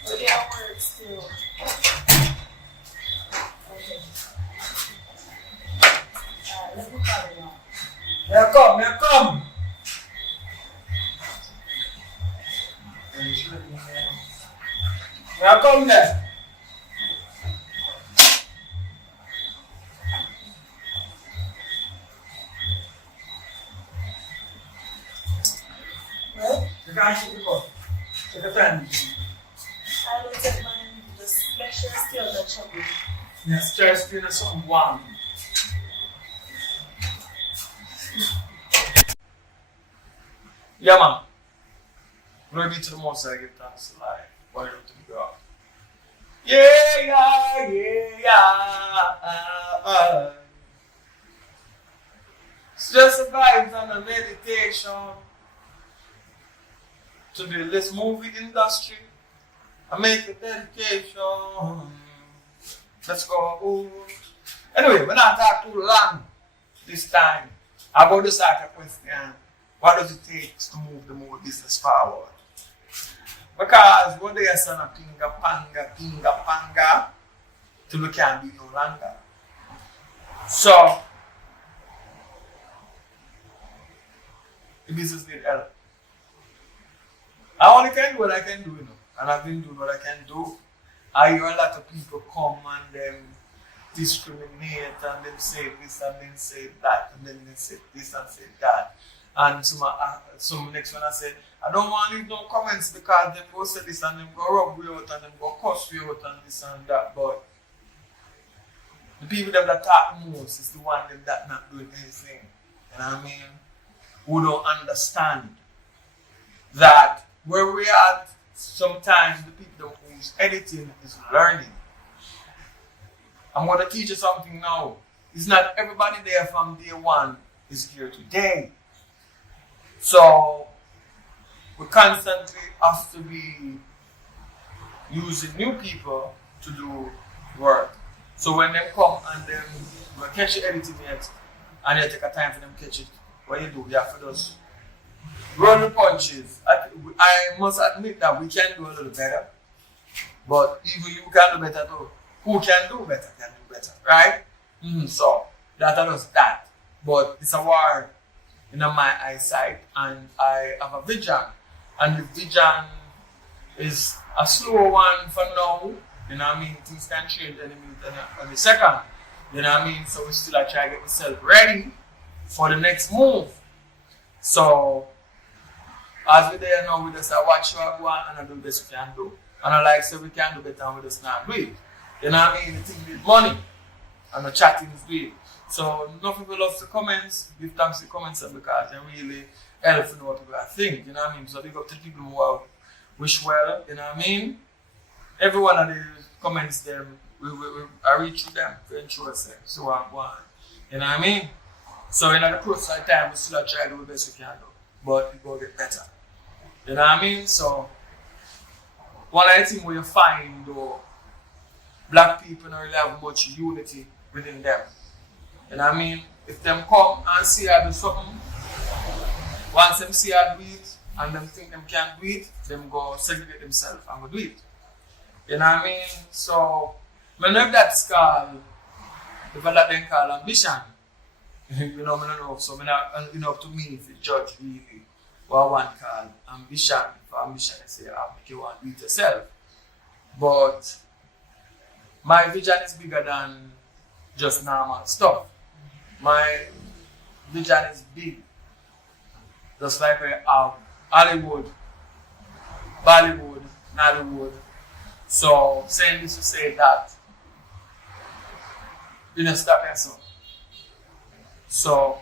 With their work still. Now come there. Well, you can't take it off. Take your time. I will take mine, just make sure it's still the trouble. Yes, try to spin something warm. Yeah, man. Glory be to the Most High, give thanks to life. Whatever to the God. Yeah. It's just a vibes and a meditation to the this movie industry. I make a dedication. Let's go. Anyway, we're not talking too long this time. I'm going to start a question. What does it take to move the movie business forward? Because what they are saying a pinga panga till we can't do no longer. So the business need help. I only can do what I can do, you know, and I've been doing what I can do. I hear a lot of people come and them discriminate and them say this and then say that and then they say this and say that. And some next one I said, I don't want to leave no comments because them go say this and them go rub you out and them go cuss you out and this and that. But the people them that talk most is the one them that not doing anything. You know what I mean? Who don't understand that where we are sometimes the people who's editing is learning. I'm going to teach you something now. It's not everybody there from day one is here today. So we constantly have to be using new people to do work. So when they come and them catch the editing yet and they take a time for them to catch it, what you do, you have to just roll the punches. I must admit that we can do a little better. But even you can do better too. Who can do better can do better, right? So that does that. But it's a war in my eyesight and I have a vision. And the vision is a slow one for now. You know what I mean? Things can change any minute and a second. You know what I mean? So we still try to get ourselves ready for the next move. So as we there now, we just watch what go on and I do the best we can do. And I like say we can do better and we just not do it. You know what I mean? The thing with money and the chatting is good. So enough people love the comments, give thanks to the comments because they really help to know what people think, you know what I mean? So big up to people who wish well, you know what I mean? Every one of the comments them, I read through them to ensure ourselves. So I'm going, you know what I mean? So in the process of time, we still try to do the best we can do, but it will get better. You know what I mean? So one of the things where you find though, black people don't really have much unity within them. You know what I mean? If them come and see I do something, once them see I do it and them think them can't do it, them go segregate themselves and go do it. You know what I mean? So when that's called, if I let them call ambition, you know, I don't know. So you know, up to me if you judge really what one call ambition. For ambition, I say, I'll make you want to do it yourself. But my vision is bigger than just normal stuff. My vision is big. Just like we have Hollywood, Bollywood, Nollywood. So saying this to say that you know stop yourself. So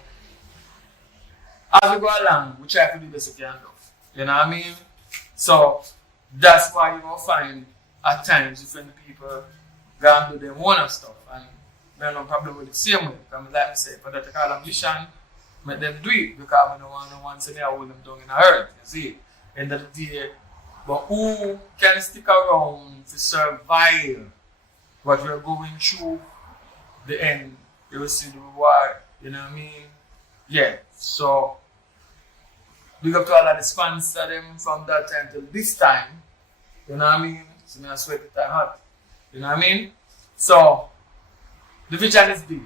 as we go along, we try to do the best we can do. You know what I mean? So that's why you will find at times different people go and do their own stuff and they have no problem with the same way. Because like I say, for that to call ambition, make them do it because we don't want no one to hold them down in the earth, you see. End of the day. But who can stick around to survive what we're going through the end? You will see the reward, you know what I mean? Yeah, so big up to all of the sponsors them from that time till this time, you know what I mean? So I sweat it and hot, you know what I mean? So the vision is big.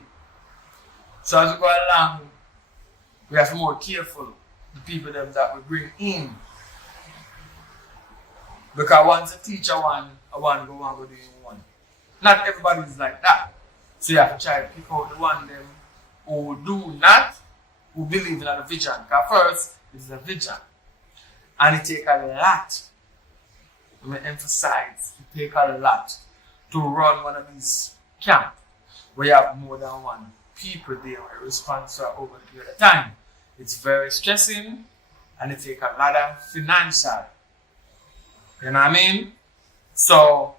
So as we go along, we have to be more careful the people them that we bring in. Because once a teacher one, I want to go doing one. Not everybody is like that. So you have to try to pick out the one them who do not, who believe in the vision. Because first, it's a vision. And it takes a lot. Let me emphasize, it takes a lot to run one of these camps where you have more than one people there who are responsible over the period of time. It's very stressing and it takes a lot of financial. You know what I mean? So,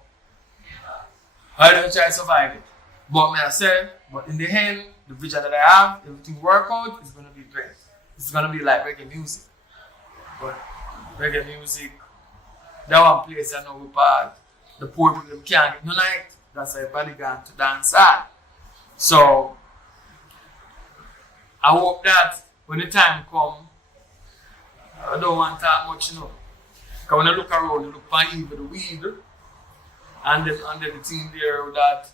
I don't try to survive it. But me I say, but in the end, the vision that I have, everything work out, is going to be great. It's going to be like reggae music. But reggae music, that one place I know we part, the poor people can't get no night. That's why everybody gone to dance at. So, I hope that when the time comes, I don't want to talk much, you know. Because when I look around, you look on even the weed, and then the thing there that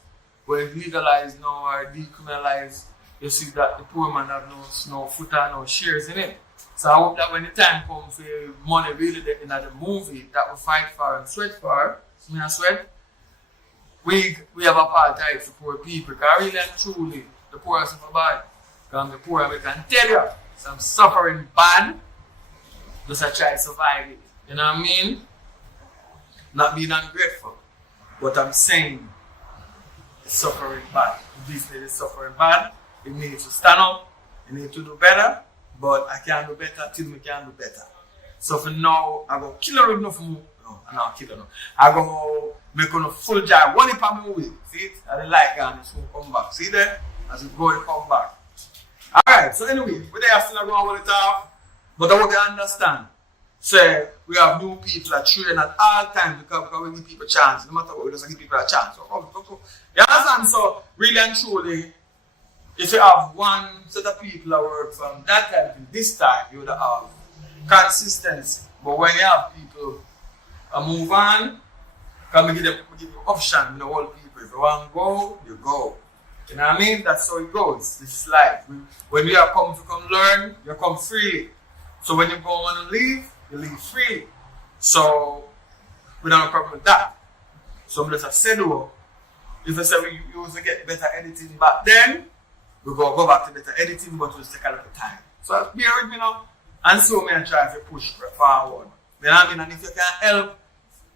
when it's legalized now or decriminalized, you see that the poor man have no foot and no shares in it. So I hope that when the time comes for money really in the movie that we fight for and sweat for, me and sweat, we have a part of it for poor people. Because really and truly, the poor suffer bad. Because I'm the poor, I can tell you, so I'm suffering bad, just I try to survive it. You know what I mean? Not being ungrateful, but I'm saying it's suffering bad. This is suffering bad. You need to stand up, you need to do better, but I can't do better till we can do better. So for now, I go kill her enough more. No, I'm not killing her. I go make her a full job. One if I'm away. See it? I don't like her and it's going to come back. See there? As it go, it come back. Alright, so anyway, we're there still around with it off, but I want you to understand. So we have new people that train at all times because we give people a chance. No matter what, we just give people a chance. So, you understand? So really and truly, if you have one set of people that work from that time to this time, you would have consistency. But when you have people move on, because we give you option, you know, all people. If you want to go, you go. You know what I mean? That's how it goes. This is life. When you are come to come learn, you come freely. So when you go on and leave, you leave freely. So we don't have a problem with that. So let's have said, if I say we used to get better editing back then, we go back to better editing, but we'll take a little time. So bear with me now. And so I try to push forward. You know what I mean? And if you can help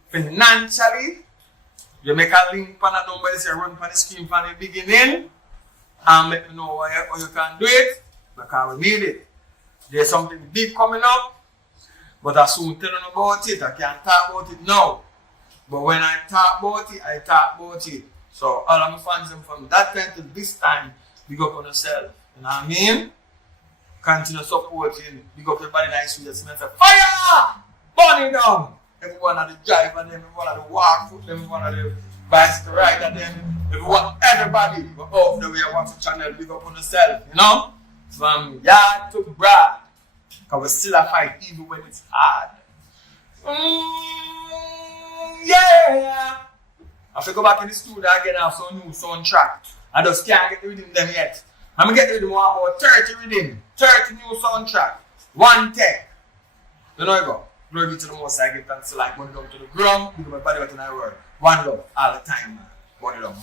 financially, you make a link on a number, say run on the screen from the beginning, and let me know how you can do it, because we need it. There's something big coming up, but I soon tell you about it. I can't talk about it now. But when I talk about it, I talk about it. So all of my fans from that time to this time, big up on yourself. You know what I mean? Continue supporting, big up everybody nice with your fire! Burn it down! Everyone at the drive and everyone at the walk foot, everyone at the bicycle ride and then everybody out the way I want to channel, big up on yourself, you know? From yard to brad. Because we still a fight even when it's hard. Yeah! I have to go back in the studio again and have some new soundtrack. I just can't get the rhythm them yet. I'm going to get the rhythm about 30 rhythm, 30 new soundtrack, one take. You know you go. Glory be to the Most High, give thanks to like, money down to the ground, give my body what in our word. One love, all the time, man. Money down.